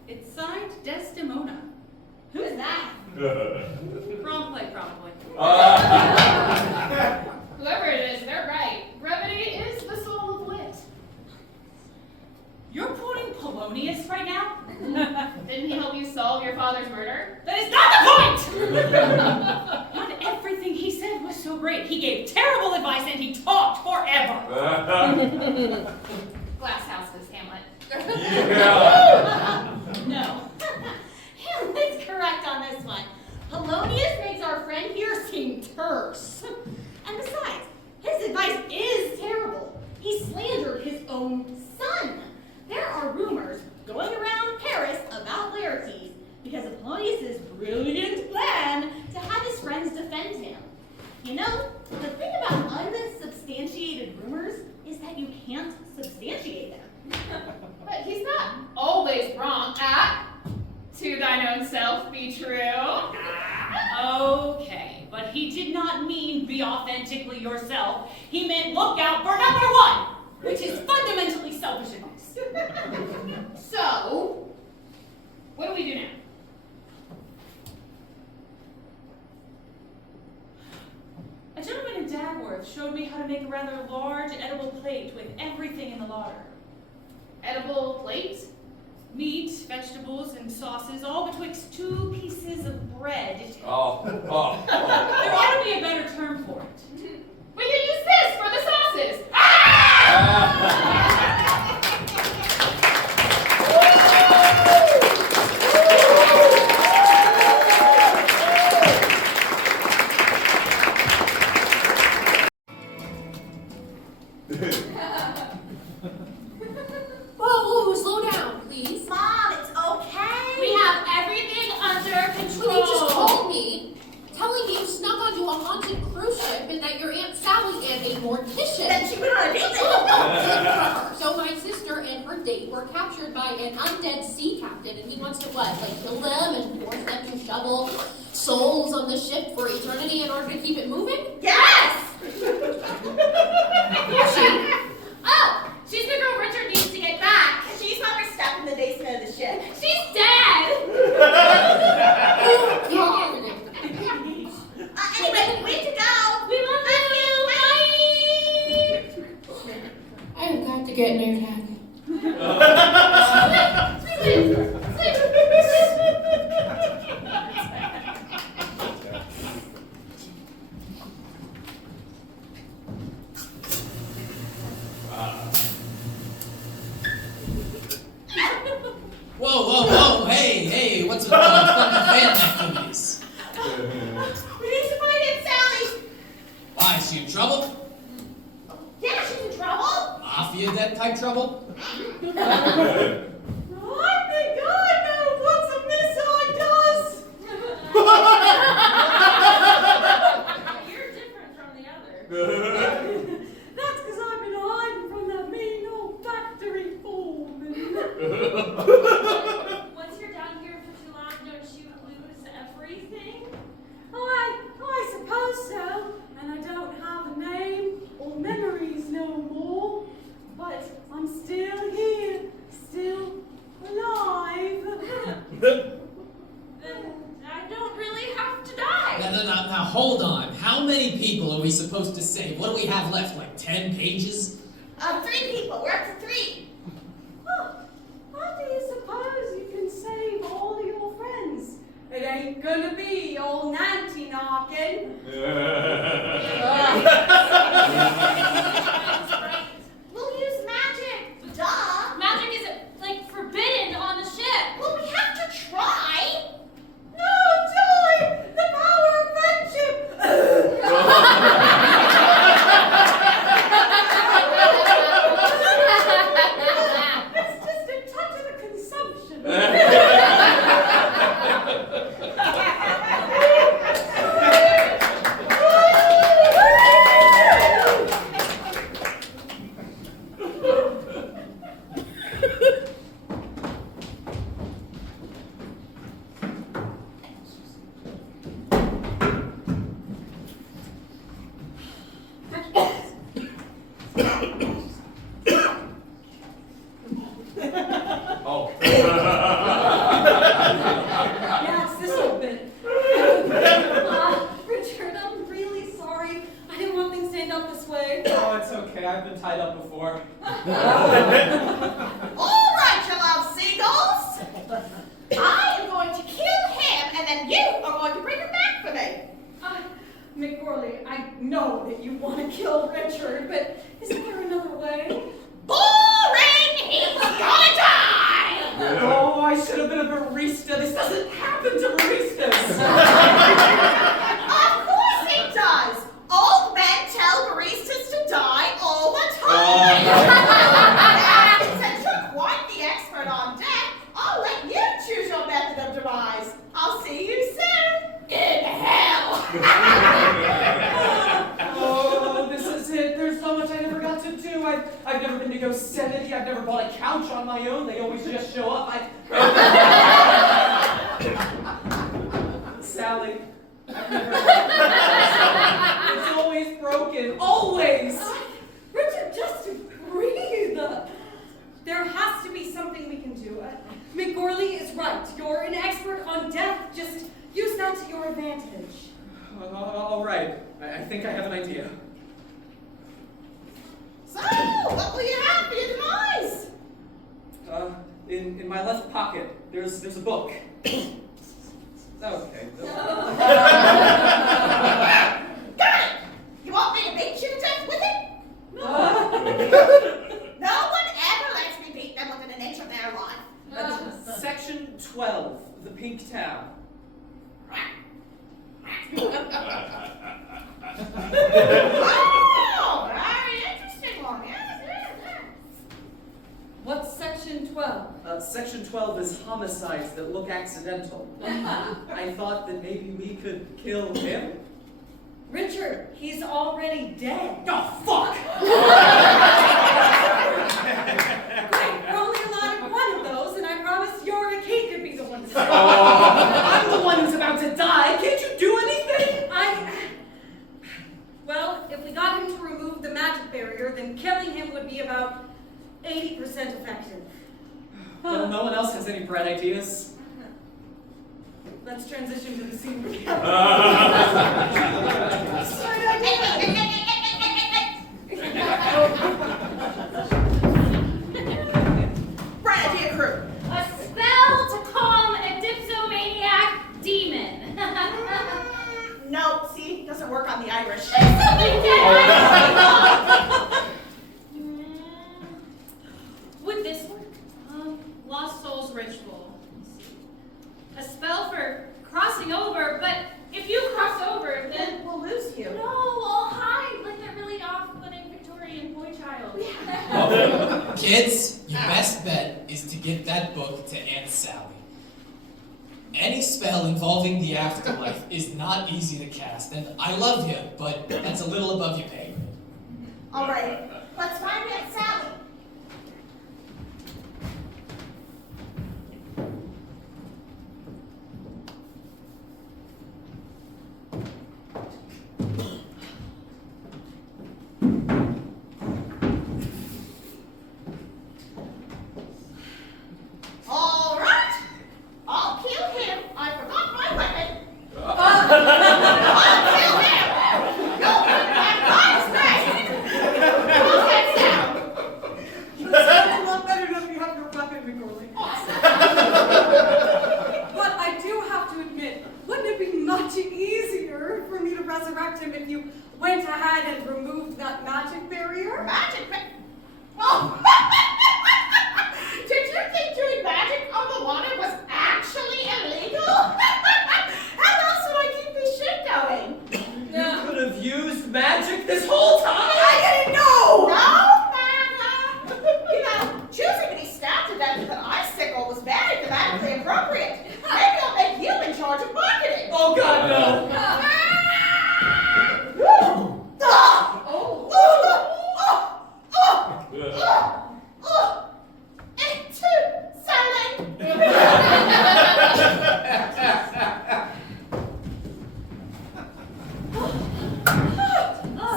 It's signed Desdemona. Who's that? Wrong play, probably. Whoever it is, they're right. Brevity is the soul of wit. You're quoting Polonius right now? Didn't he help you solve your father's murder? That is not the point! Not everything he said was so great. He gave terrible advice and he talked forever. Glass house himself. He meant look out for number one, which is fundamentally selfish advice. So, what do we do now? A gentleman in Dagworth showed me how to make a rather large edible plate with everything in the larder. Edible plate? Meat, vegetables, and sauces, all betwixt 2 pieces of bread. There ought to be a better term for it. We could use this for the sauces. Whoa, slow down, please. Mom, it's okay. We have everything under control. Well, you just told me, telling me you snuck onto a haunted cruise ship and that your Aunt Sally and a mortician. Then she went on a date. So my sister and her date were captured by an undead sea captain, and he wants to what? Like kill them and force them to shovel souls on the ship for eternity in order to keep it moving? Yes! Who's she? Oh, she's the girl Richard needs to get back. She's not stuck in the basement of the ship. She's dead. Oh, God. Anyway, we have to go. We love you. I've got to get near that. Whoa, hey, what's with all the fun fan activities? We need to find Aunt Sally. Why, is she in trouble? Yeah, she's in trouble. Mafia that type trouble? Oh my God, no! What's a missile does? You're different from the other. That's because I've been hiding from that mean old factory foreman. Once you're down here for too long, don't you lose everything? I suppose so. And I don't have a name or memories no more. But I'm still here, still alive. Then I don't really have to die. Now, hold on. How many people are we supposed to save? What do we have left, like 10 pages? 3 people. We're up to 3. How do you suppose you can save all your friends? It ain't gonna be old Nancy knocking. We'll use magic. Duh. Magic isn't, like, forbidden on the ship. Well, we have to try. No, Joy! The power of friendship! It's just a touch of the consumption. Yes, this old bit. Richard, I'm really sorry. I didn't want things to end up this way. Oh, it's okay. I've been tied up before. All right, you love seagulls. I am going to kill him, and then you are going to bring him back for me. McGorley, I know that you want to kill Richard, but isn't there another way? Boring! He's gonna die! Oh, I should have been a barista. This doesn't happen to baristas. Of course it does! Old men tell baristas to die all the time! And since you're quite the expert on death, I'll let you choose your method of demise. I'll see you soon in hell! Oh, this is it. There's so much I never got to do. I've never been to Yosemite. I've never bought a couch on my own. They always just show up. Sally, I've never. It's always broken. Always. my left pocket, there's a book. Okay. Got it! You want me to beat you to death with it? No. No one ever lets me beat them within an inch of their life. That's Section 12, the Pink Town. Oh, very interesting one. Yes. What's section 12? Section 12 is homicides that look accidental. I thought that maybe we could kill him. Richard, he's already dead. Oh, fuck! Great, we're only allotted one of those, and I promise Yorick he could be the one to say. I'm the one who's about to die. Can't you do anything? Well, if we got him to remove the magic barrier, then killing him would be about 80% effective. Well, no one else has any bright ideas. Let's transition to the scene. Bright idea, crew. A spell to calm a dipsomaniac demon. No, see, doesn't work on the Irish. Would this work? Lost Souls Ritual. A spell for crossing over, but if you cross over, then we'll lose you. No, I'll hide like that really off-putting Victorian boy child. Kids, your best bet is to give that book to Aunt Sally. Any spell involving the afterlife is not easy to cast, and I love you, but that's a little above your pay grade. All right, let's find Aunt Sally. All right, I'll kill him. I forgot my weapon. I'll kill him. No, that lies me. That's a lot better than you have your weapon, McGorley. But I do have to admit, wouldn't it be much easier for me to resurrect him if you went ahead and removed that magic barrier? Magic barrier? Oh. Did you think doing magic on the water was actually illegal? How else would I keep this shit going? You could have used magic this whole time! I didn't know! No, you know, choosing to be stabbed to death with an icicle was very thematically appropriate. Maybe I'll make you in charge of marketing. Oh God, no!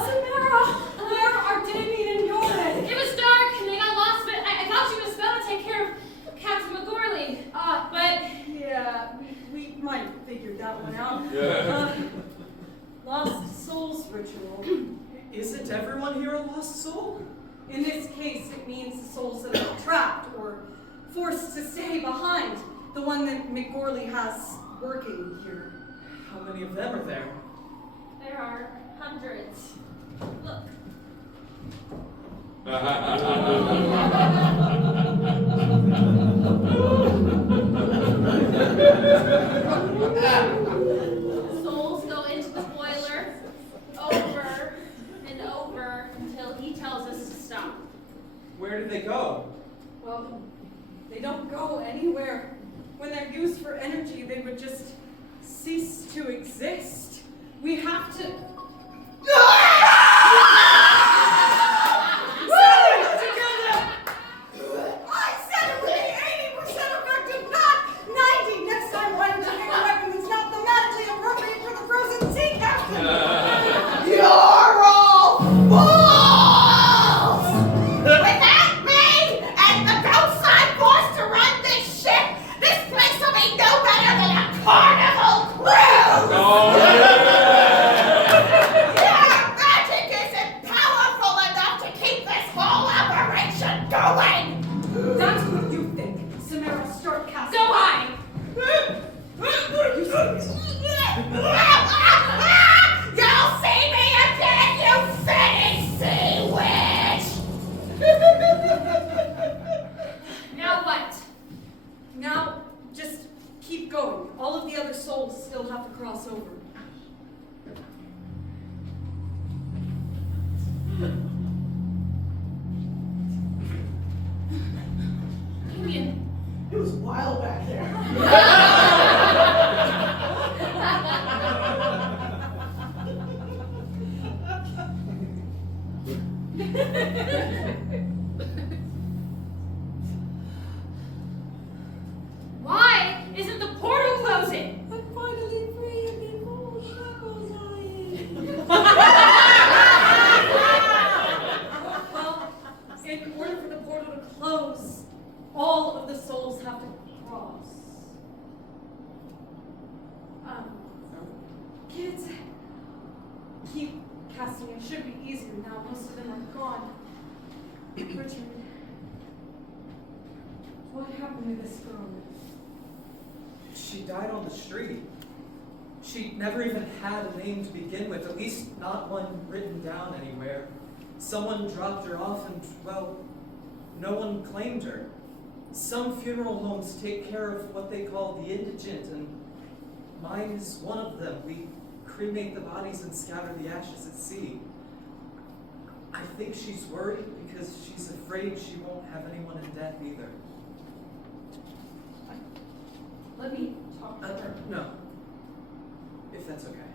Samara, where are Damien and Yoren? It was dark and they got lost, but I thought you was spell to take care of Captain McGorley. But Yeah, we might have figured that one out. Lost Souls Ritual. Isn't everyone here a lost soul? In this case, it means the souls that are trapped or forced to stay behind. The one that McGorley has working here. How many of them are there? there are hundreds. Look. Souls go into the boiler over and over until he tells us to stop. Where do they go? Well, they don't go anywhere. When they're used for energy, they would just cease to exist. We have to... I said it would be 80% effective, not 90. Next time, why don't you pick a weapon that's not thematically appropriate for the frozen sea captain? You're all fools! Without me and the ghost side force to run this ship, this place will be no better than a carnival cruise! Oh, yeah. Yeah, Why isn't the portal closing? I'm finally free of the old shackles Well, in order for the portal to close, all of the souls have to cross. Kids, keep casting. It should be easier now. Most of them are gone. Richard, what happened to this girl? She died on the street. She never even had a name to begin with, at least not one written down anywhere. Someone dropped her off and, well, no one claimed her. Some funeral homes take care of what they call the indigent, and mine is one of them. We cremate the bodies and scatter the ashes at sea. I think she's worried because she's afraid she won't have anyone in death either. Let me talk to her. No. If that's okay.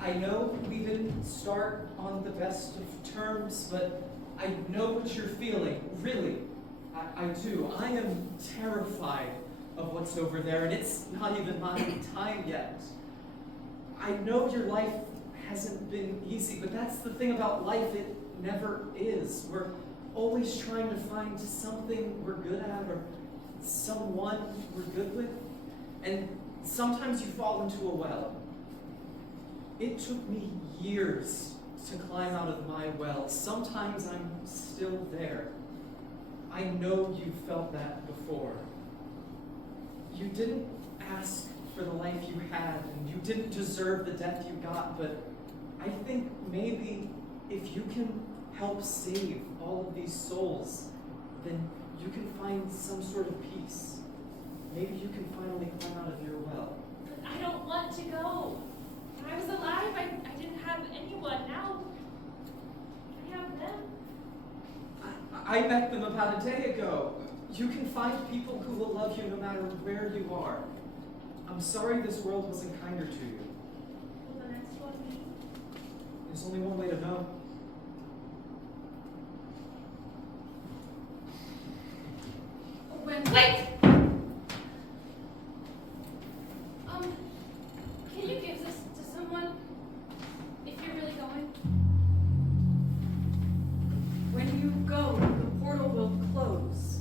I know we didn't start on the best of terms, but I know what you're feeling. Really. I do. I am terrified of what's over there, and it's not even my time yet. I know your life hasn't been easy, but that's the thing about life. It never is. We're always trying to find something we're good at or someone we're good with. And sometimes you fall into a well. It took me years to climb out of my well. Sometimes I'm still there. I know you felt that before. You didn't ask for the life you had, and you didn't deserve the death you got, but I think maybe if you can help save all of these souls, then you can find some sort of peace. Maybe you can finally climb out of your well. But I don't want to go. When I was alive, I didn't have anyone. Now I have them. I met them about a day ago. You can find people who will love you no matter where you are. I'm sorry this world wasn't kinder to you. Will the next one be? There's only one way to know. Wait! Can you give this to someone? If you're really going? When you go, the portal will close.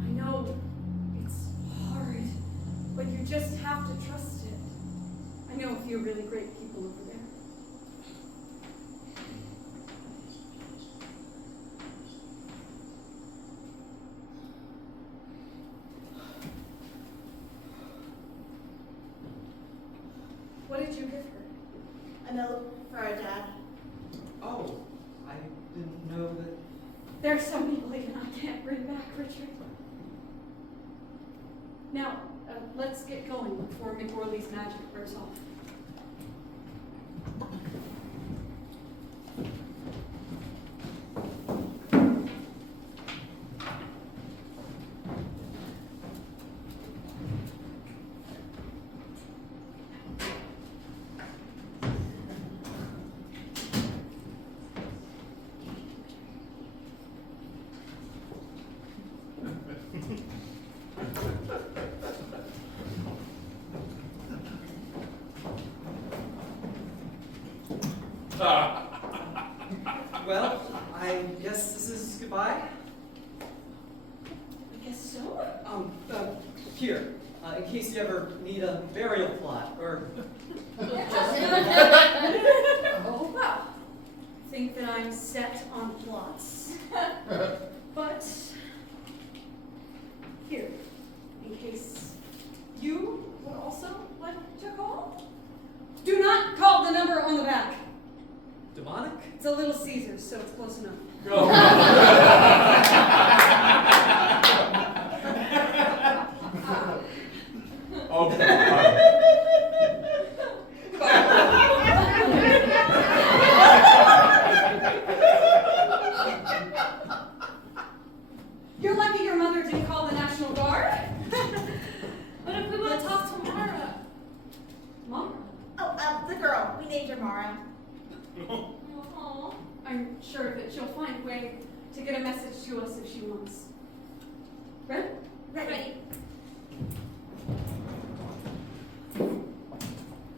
I know it's hard, but you just have to trust it. I know a few really great people over there. What did you give her? A note for our dad. Oh, I didn't know that. There's some people even I can't bring back, Richard. Now, let's get going before McWorley's magic wears off. Well, I guess this is goodbye. I guess so. Here, in case you ever need a burial plot, or Oh, well. I think that I'm set on plots. But here, in case you would also like to call. Do not call the number on the back. demonic? It's a Little Caesars, so it's close enough. You're lucky your mother didn't call the National Guard. But if we want to talk to Mara. Mara? Oh, the girl. We named her Mara. Aw, I'm sure that she'll find a way to get a message to us if she wants. Ready? Ready.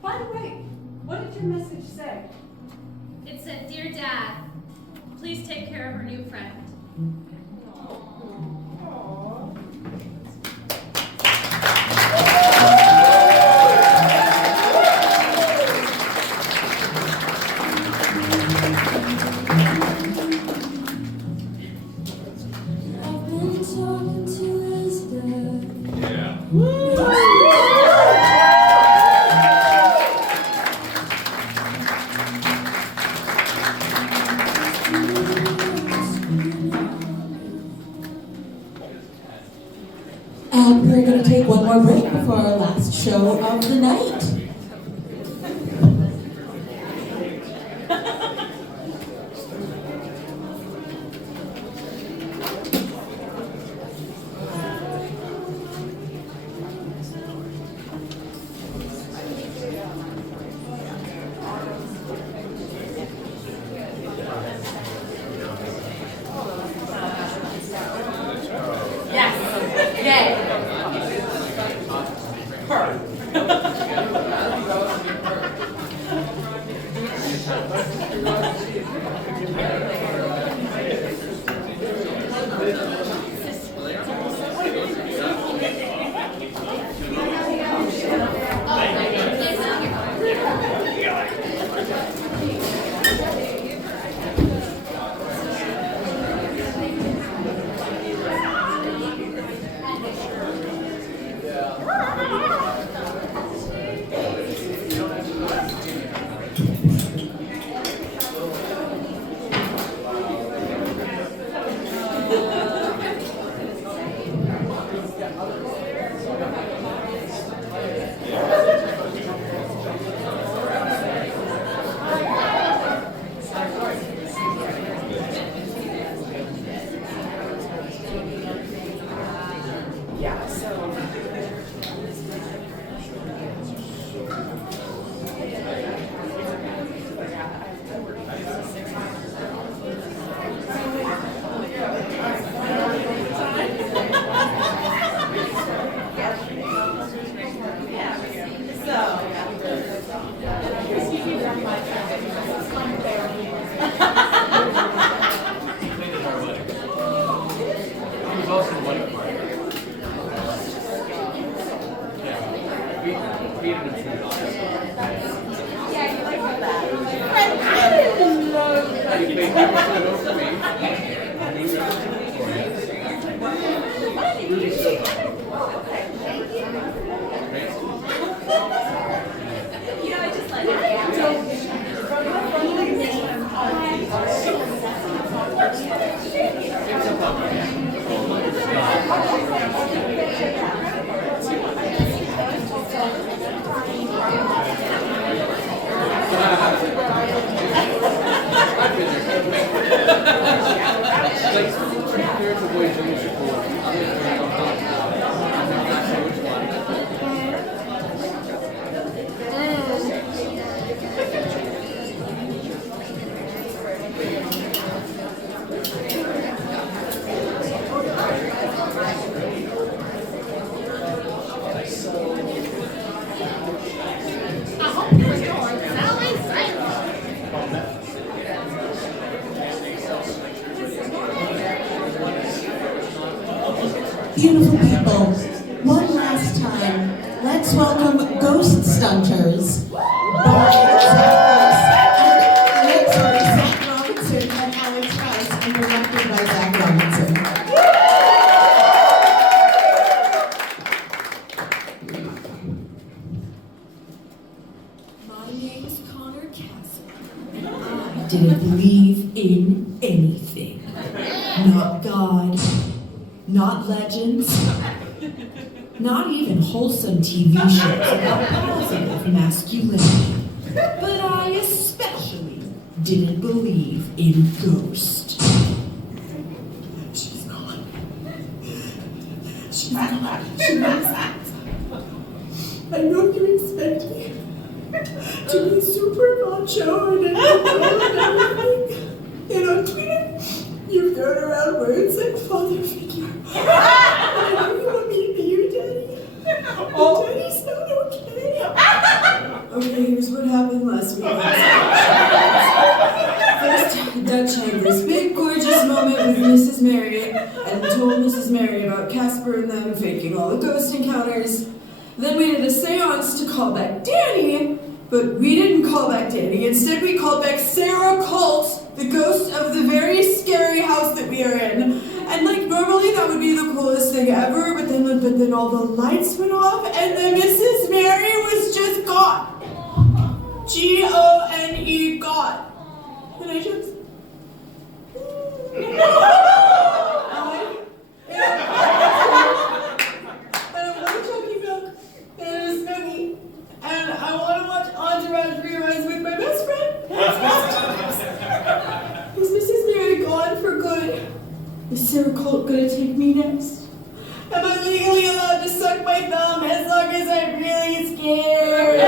By the way, what did your message say? It said, "Dear Dad, please take care of our new friend." We're going to take one more break before our last show of the night. Beautiful people, one last time, let's welcome Ghost Stunters by Zach Robinson and Alex Rice, and directed by Zach Robinson. My name is Connor Castle, and I didn't believe in anything. Not God, not legends, not even wholesome TV shows about positive masculinity. But I especially didn't believe in Ghost. She's gone. She's gone. She knows that. I know you expect me to be super macho and Mrs. Mary and told Mrs. Mary about Casper and them faking all the ghost encounters. Then we did a seance to call back Danny, but we didn't call back Danny. Instead, we called back Sarah Colt, the ghost of the very scary house that we are in. And like normally that would be the coolest thing ever, but then all the lights went off and then Mrs. Mary was just gone. Gone. Gone. And I just... And I want Chucky milk and a Snuggie. And I want to watch Entourage Reruns with my best friend. Is Mrs. Mary gone for good? Is Sarah Colt gonna take me next? Am I legally allowed to suck my thumb as long as I'm really scared?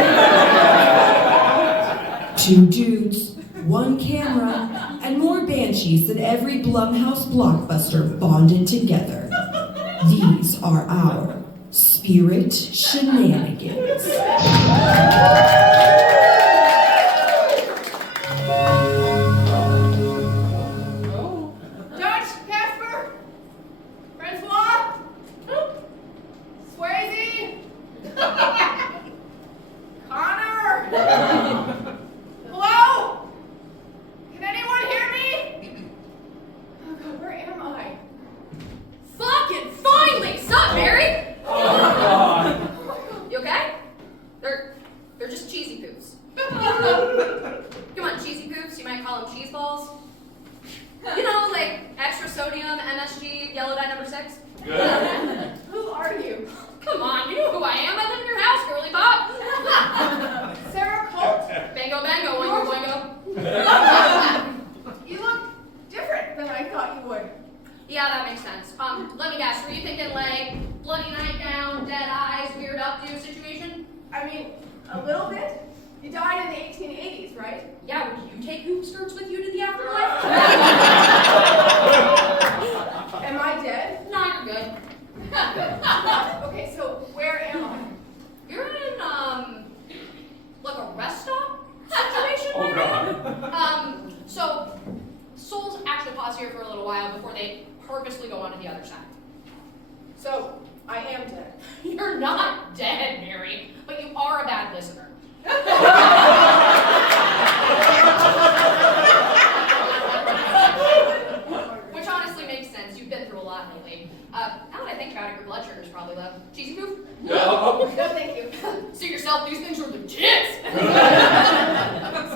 2 dudes, 1 camera, and more banshees than every Blumhouse blockbuster bonded together. These are our spirit shenanigans. Dutch, Casper, Francois, Swayze, Connor. Hello? Can anyone hear me? Oh God, where am I? Fucking finally! Sup, Mary? Oh my God. You okay? They're just cheesy poofs. Come on, cheesy poofs. You might call them cheese balls. You know, like extra sodium, MSG, yellow dye number 6. Who are you? Come on, you know who I am. I live in your house, girly pop. Sarah Colt. Bango, bango, oingo, boingo. You look different than I thought you would. Yeah, that makes sense. Let me guess. Were you thinking like bloody nightgown, dead eyes, weird updo situation? I mean, a little bit. You died in the 1880s, right? Yeah, would you take hoop skirts with you to the afterlife? Am I dead? No, you're good. Okay, so where am I? You're in, like a rest stop situation Oh, right God. now. So souls actually pause here for a little while before they purposely go on to the other side. So, I am dead. You're not dead, Mary, but you are a bad listener. Which honestly makes sense. You've been through a lot lately. Now that I think about it, your blood sugar's probably low. Cheesy poof? No, thank you. See yourself, these things are legit!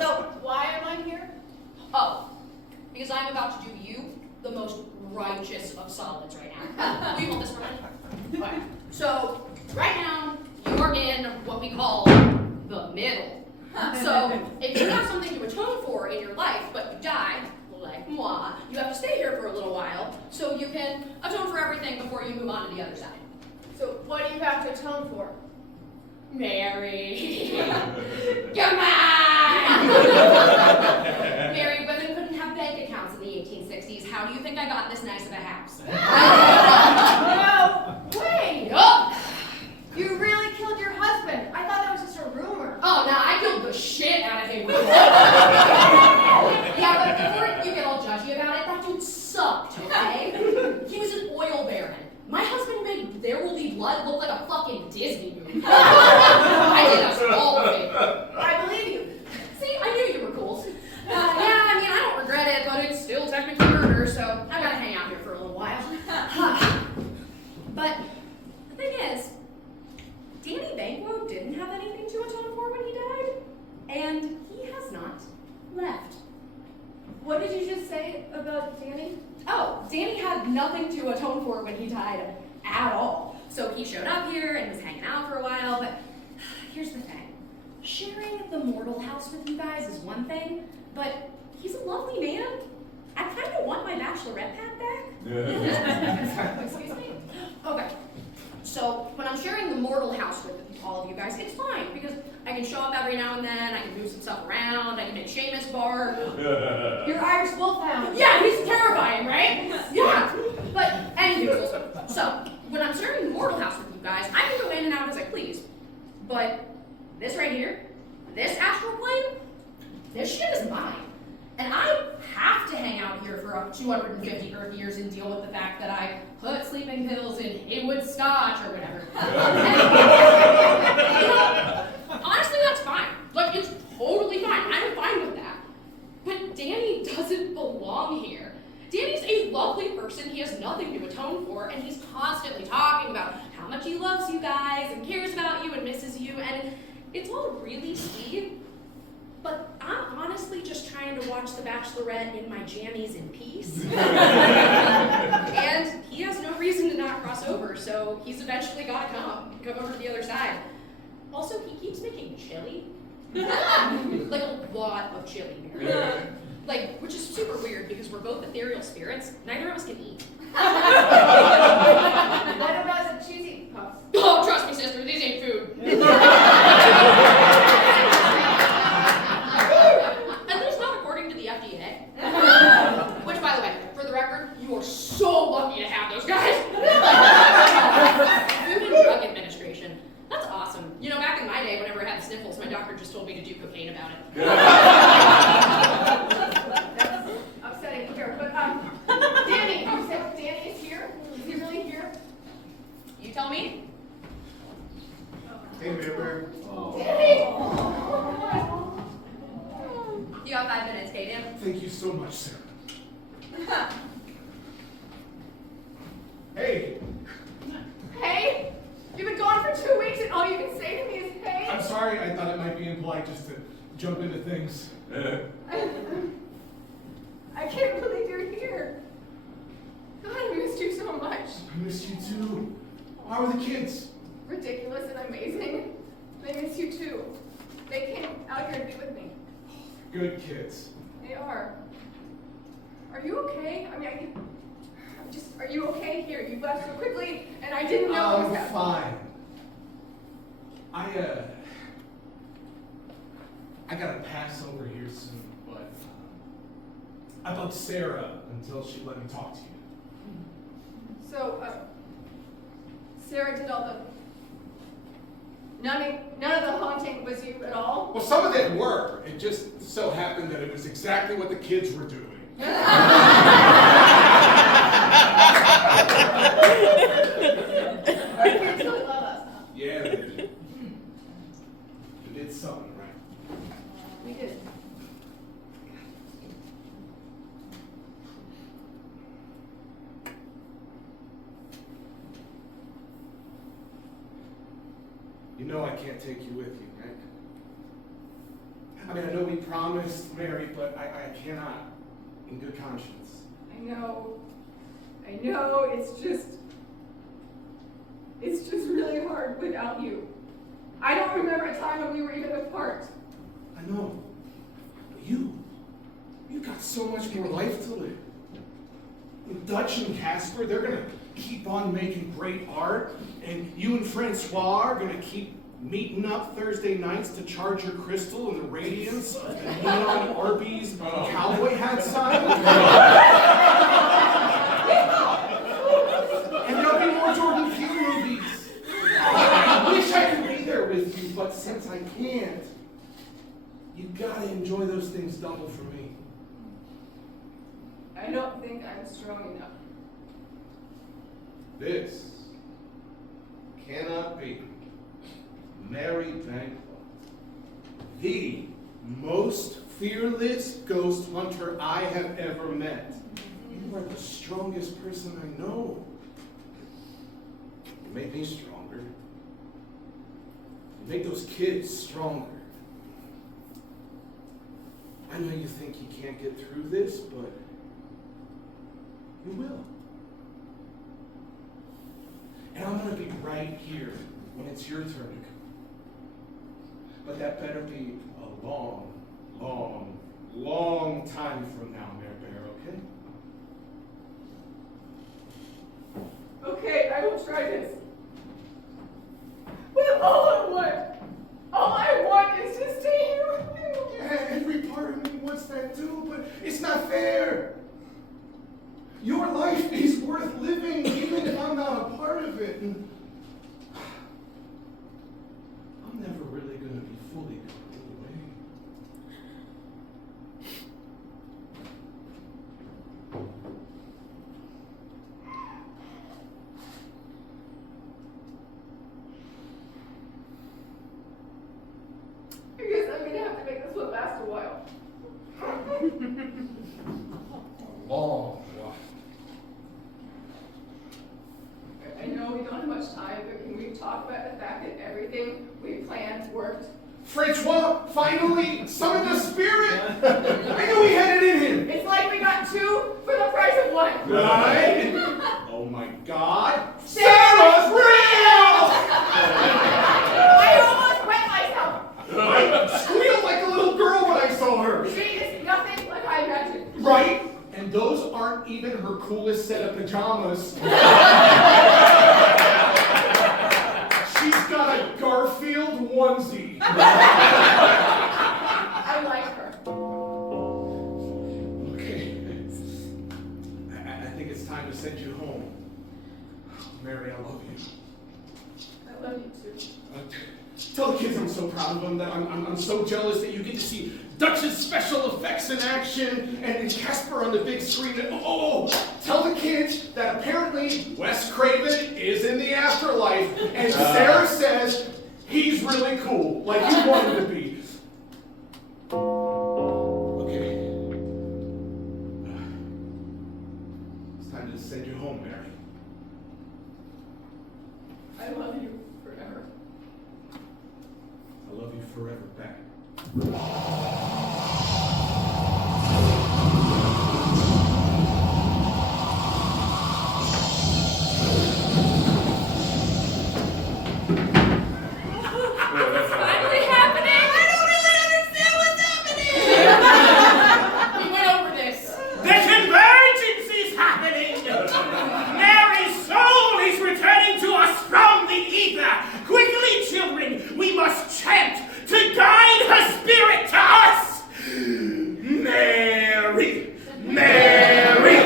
So, why am I here? Oh, because I'm about to do you the most righteous of solids right now. Will you hold this for a minute? Okay. So, right now, you are in what we call the middle. So, if you have something to atone for in your life, but you die, like moi, you have to stay here for a little while, so you can atone for everything before you move on to the other side. So, what do you have to atone for? Mary. Come on! Mary, women couldn't have bank accounts in the 1860s. How do you think I got this nice of a house? No way! Yup! You really killed your husband. I thought that was just a rumor. Oh, no, I killed the shit out of him. Yeah, but before you get all judgy about it, that dude sucked, okay? He was an oil baron. My husband made There Will Be Blood look like a fucking Disney movie. I did us all of it. I believe you. See, I knew you were cool. Yeah, I mean, I don't regret it, but it's still technically murder, so I gotta hang out here for a little while. But the thing is, Danny Banquo didn't have anything to atone for when he died, and he has not left. What did you just say about Danny? Oh, Danny had nothing to atone for when he died at all. So he showed up here and was hanging out for a while, but here's the thing. Sharing the mortal house with you guys is one thing, but he's a lovely man. I kind of want my bachelorette pad back. Excuse me? Okay. So when I'm sharing the mortal house with all of you guys, it's fine because I can show up every now and then, I can move some stuff around, I can make Seamus bark. Your Irish Wolfhound. Yeah, he's terrifying, right? Yeah. But anywho, so when I'm sharing the mortal house with you guys, I can go in and out as I please. But this right here, this astral plane, this shit is mine. And I have to hang out here for up 250 Earth years and deal with the fact that I put sleeping pills in Haywood Scotch or whatever. You know, honestly, that's fine. Like, it's totally fine. I'm fine with that. But Danny doesn't belong here. Danny's a lovely person he has nothing to atone for, and he's constantly talking about how much he loves you guys and cares about you and misses you, and it's all really sweet. But I'm honestly just trying to watch The Bachelorette in my jammies in peace. And he has no reason to not cross over, so he's eventually gotta come over to the other side. Also, he keeps making chili. Like a lot of chili, Mary. Like, which is super weird because we're both ethereal spirits. Neither of us can eat. What about the cheesy puffs? Oh, trust me, sister, these ain't food. At least not according to the FDA. Which, by the way, for the record, you are so lucky to have those guys. Food and Drug Administration. That's awesome. You know, back in my day, whenever I had sniffles, my doctor just told me to do cocaine about it. That's upsetting to hear. But, Danny, you said Danny is here? Is he really here? You tell me. Hey, River. Danny! You got 5 minutes, Kaden. Thank you so much, Sarah. Hey, Hey! You've been gone for 2 weeks and all you can say to me is hey? I'm sorry. I thought it might be impolite just to jump into things. I can't believe you're here. God, I missed you so much. I missed you too. How are the kids? Ridiculous and amazing. They miss you too. They came out here to be with me. Good kids. They are. Are you okay? I mean, are you okay here? You left so quickly, and I didn't know what was I'm happening. fine. I gotta pass over here soon, but I bugged Sarah until she let me talk to you. So, Sarah did all the... None of the haunting was you at all? Well, some of them were. It just so happened that it was exactly what the kids were doing. Our kids really love us, huh? Yeah, they did. They did something right. We did. You know I can't take you with you, right? I mean, I know we promised, Mary, but I cannot, in good conscience. I know, it's just really hard without you. I don't remember a time when we were even apart. I know. But you've got so much more life to live. Dutch and Casper, they're gonna keep on making great art, and you and Francois are gonna keep meeting up Thursday nights to charge your crystal in the radiance of the neon Arby's cowboy hat sign. And there'll be more Jordan Peele movies. I wish I could be there with you, but since I can't, you gotta enjoy those things double for me. I don't think I'm strong enough. This cannot be Mary Banklow, the most fearless ghost hunter I have ever met. You are the strongest person I know. You make me stronger. You make those kids stronger. I know you think you can't get through this, but you will. And I'm going to be right here when it's your turn to come. But that better be a long, long, long time from now, Mare Bear, okay? Okay, I will try this. But all I want is to stay here with you. Yeah, every part of me wants that too, but it's not fair. Your life is worth living, even if I'm not a part of it. And I'm never really going to be fully gone anyway. Right? Oh my God. Sarah's real! I almost wet myself. I squealed like a little girl when I saw her. She is nothing like I imagined. Right? And those aren't even her coolest set of pajamas. She's got a Garfield onesie. I like her. Okay. I think it's time to send you home. Mary, I love you. I love you too. Tell the kids I'm so proud of them, that I'm so jealous that you get to see Dutch's special effects in action and Casper on the big screen. And tell the kids that apparently Wes Craven is in the afterlife and Sarah says he's really cool, like you want him to be. Okay. It's time to send you home, Mary. I love you forever. I love you forever back. What's finally happening? I don't really understand what's happening. We went over this. The convergence is happening! Mary's soul is returning to us from the ether! Quickly, children, we must chant to guide her spirit to us! Mary! Mary!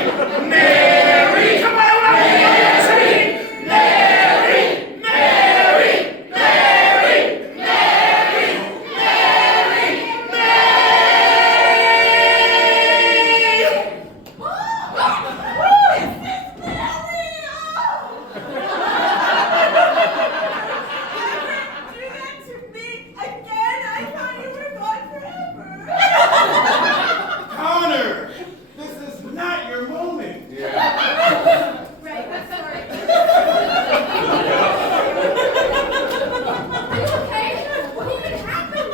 Mary! Come on, Mary! Mary! Mary! Mary! Mary! Connor! This is not your moment! Right, I'm sorry. Are you okay? What even happened?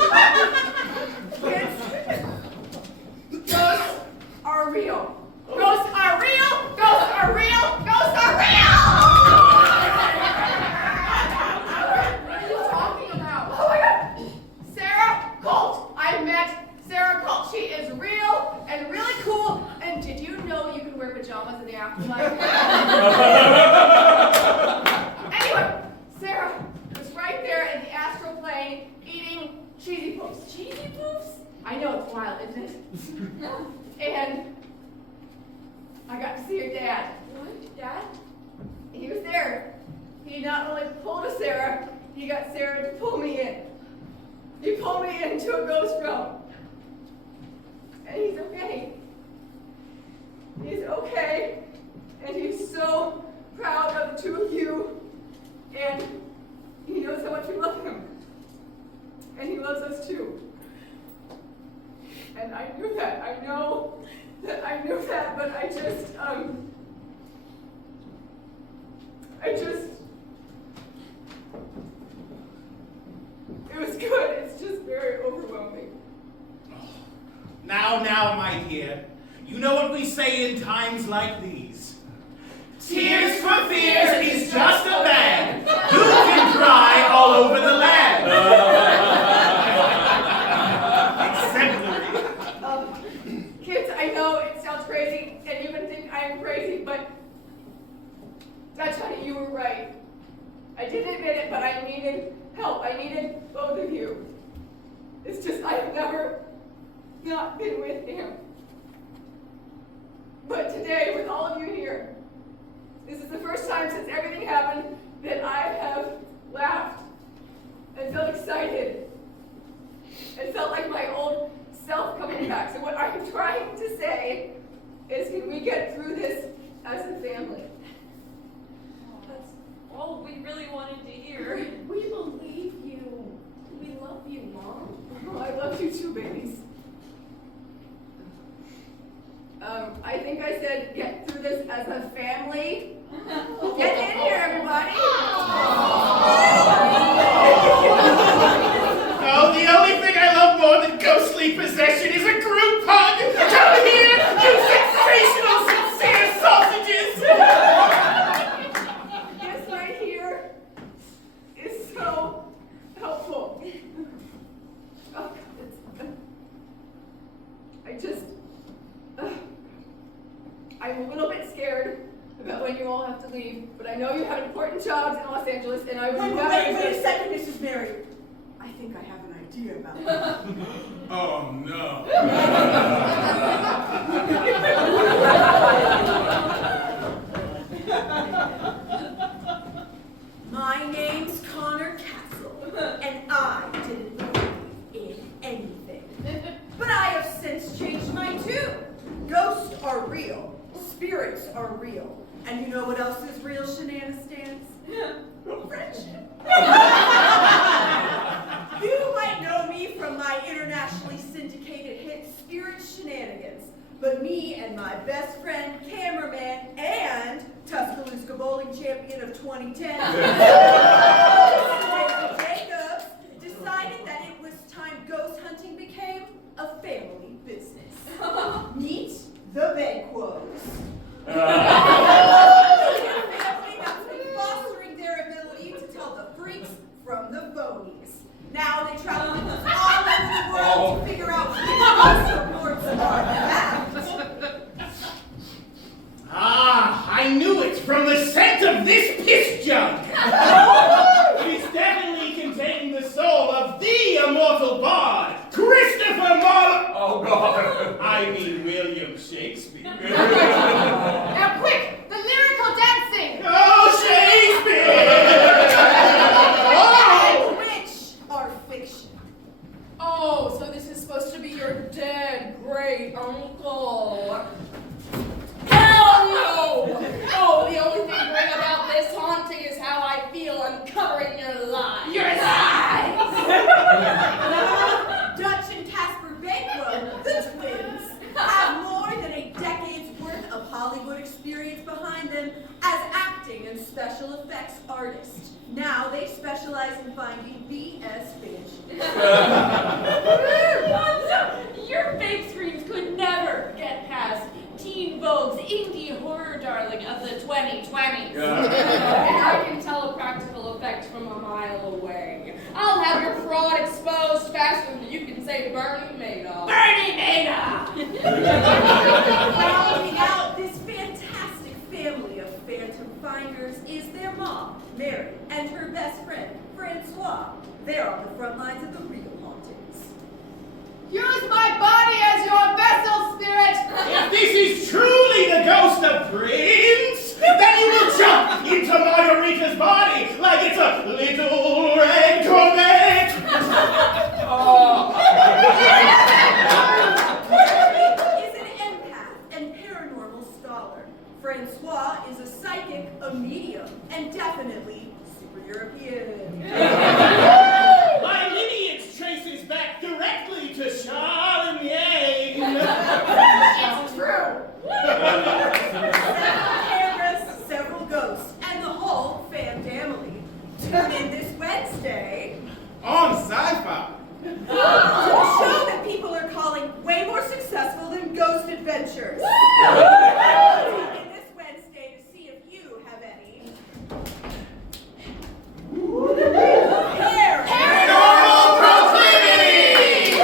Ghosts are real. Ghosts are real. Ghosts are real. Ghosts are real. What are you talking about? Oh my God. Sarah Colt. I met Sarah Colt. She is real and really cool. And did you know you can wear pajamas in the afterlife? Anyway, Sarah was right there in the astral plane eating cheesy poofs. Cheesy poofs? I know, it's wild, isn't it? And I got to see her dad. What? Dad? He was there. He not only pulled a Sarah, he got Sarah to pull me in. He pulled me into a ghost realm. And he's okay. He's okay. And he's so proud of the two of you. And he knows how much we love him. And he loves us too. And I knew that. I know that I knew that, but I just, it was good. It's just very overwhelming. Now, my dear, you know what we say in times like these. Tears for Fears is just a bag. You can cry all over the land. Exemplary. Kids, I know it sounds crazy, and you can think I'm crazy, but Dutch, honey, you were right. I didn't admit it, but I needed help. I needed both of you. It's just I've never not been with him. But today, with all of you here, this is the first time since everything happened that I have laughed and felt excited and felt like my old self coming back. So what I'm trying to say is, can we get through this as a family? That's all we really wanted to hear. We believe you. We love you, Mom. Oh, I love you too, babies. I think I said get through this as a family. Get in here, everybody. Oh, the only thing I love more than ghostly possession is a group hug. Come here, you sensational, sincere, sausage I'm a little bit scared about when you all have to leave, but I know you have important jobs in Los Angeles, and I would never... Wait a second, Mrs. Mary. I think I have an idea about that. Oh no. My name's Connor Castle, and I didn't believe in anything. But I have since changed my tune. Ghosts are real. Spirits are real. And you know what else is real, shenanigans? Friendship. You might know me from my internationally syndicated hit Spirit Shenanigans. But me and my best friend, cameraman, and Tuscaloosa bowling champion of 2010, Jacobs, decided that it was time ghost hunting became a family business. Meet the Banquos. A family that's been fostering their ability to tell the freaks from the phonies. Now they travel with us all over the world to figure out which ghost reports are that. Ah, I knew it from the scent of this piss jug. It is definitely containing the soul of the immortal bard, Christopher Marlowe. Oh, God. I mean William Shakespeare. Now quick, the lyrical dancing! Oh, Shakespeare! And which are fiction. Oh, so this is supposed to be your dead great uncle. Hell no! Oh, the only thing great about this haunting is how I feel uncovering your lies. Your lies! Dutch and Casper Banquo, the twins, have more than a decade's worth of Hollywood experience behind them as acting and special effects artists. Now they specialize in finding BS fish. Your fake screens could never get past Teen Vogue's indie horror darling of the 2020s. And I can tell a practical effect from a mile away. I'll have your fraud exposed faster than you can say Bernie Madoff. Bernie Madoff! Rounding out this fantastic family of phantom finders is their mom, Mary, and her best friend, Francois. They're on the front lines of the real hauntings. Use my body as your vessel, spirit! If this is truly the ghost of Prince, then you will jump into Margarita's body like it's a little red Corvette. Is an empath and paranormal scholar. Francois is a psychic, a medium, and definitely super European. My lineage traces back directly to Charlemagne. It's true. Several cameras, several ghosts, and the whole fan family. Tune in this Wednesday On Sci-Fi. to a show that people are calling way more successful than Ghost Adventures. Tune in this Wednesday to see if you have any Paranormal proclivities!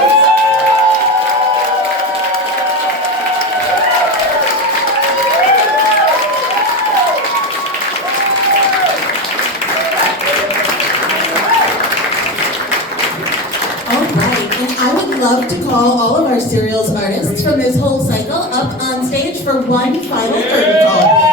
All right, and I would love to call all of our serials artists from this whole cycle up on stage for one final curtain call.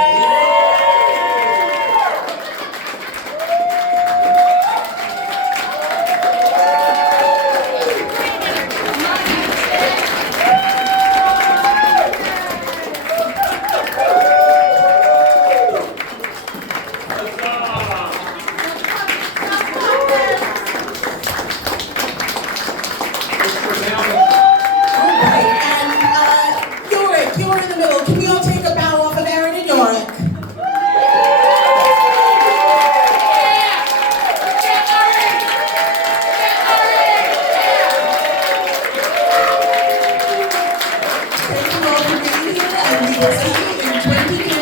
Yorick, you're in the middle. Can we all take a bow off of Aaron and Yorick? Thank you all for being here, and we will see you in 2020.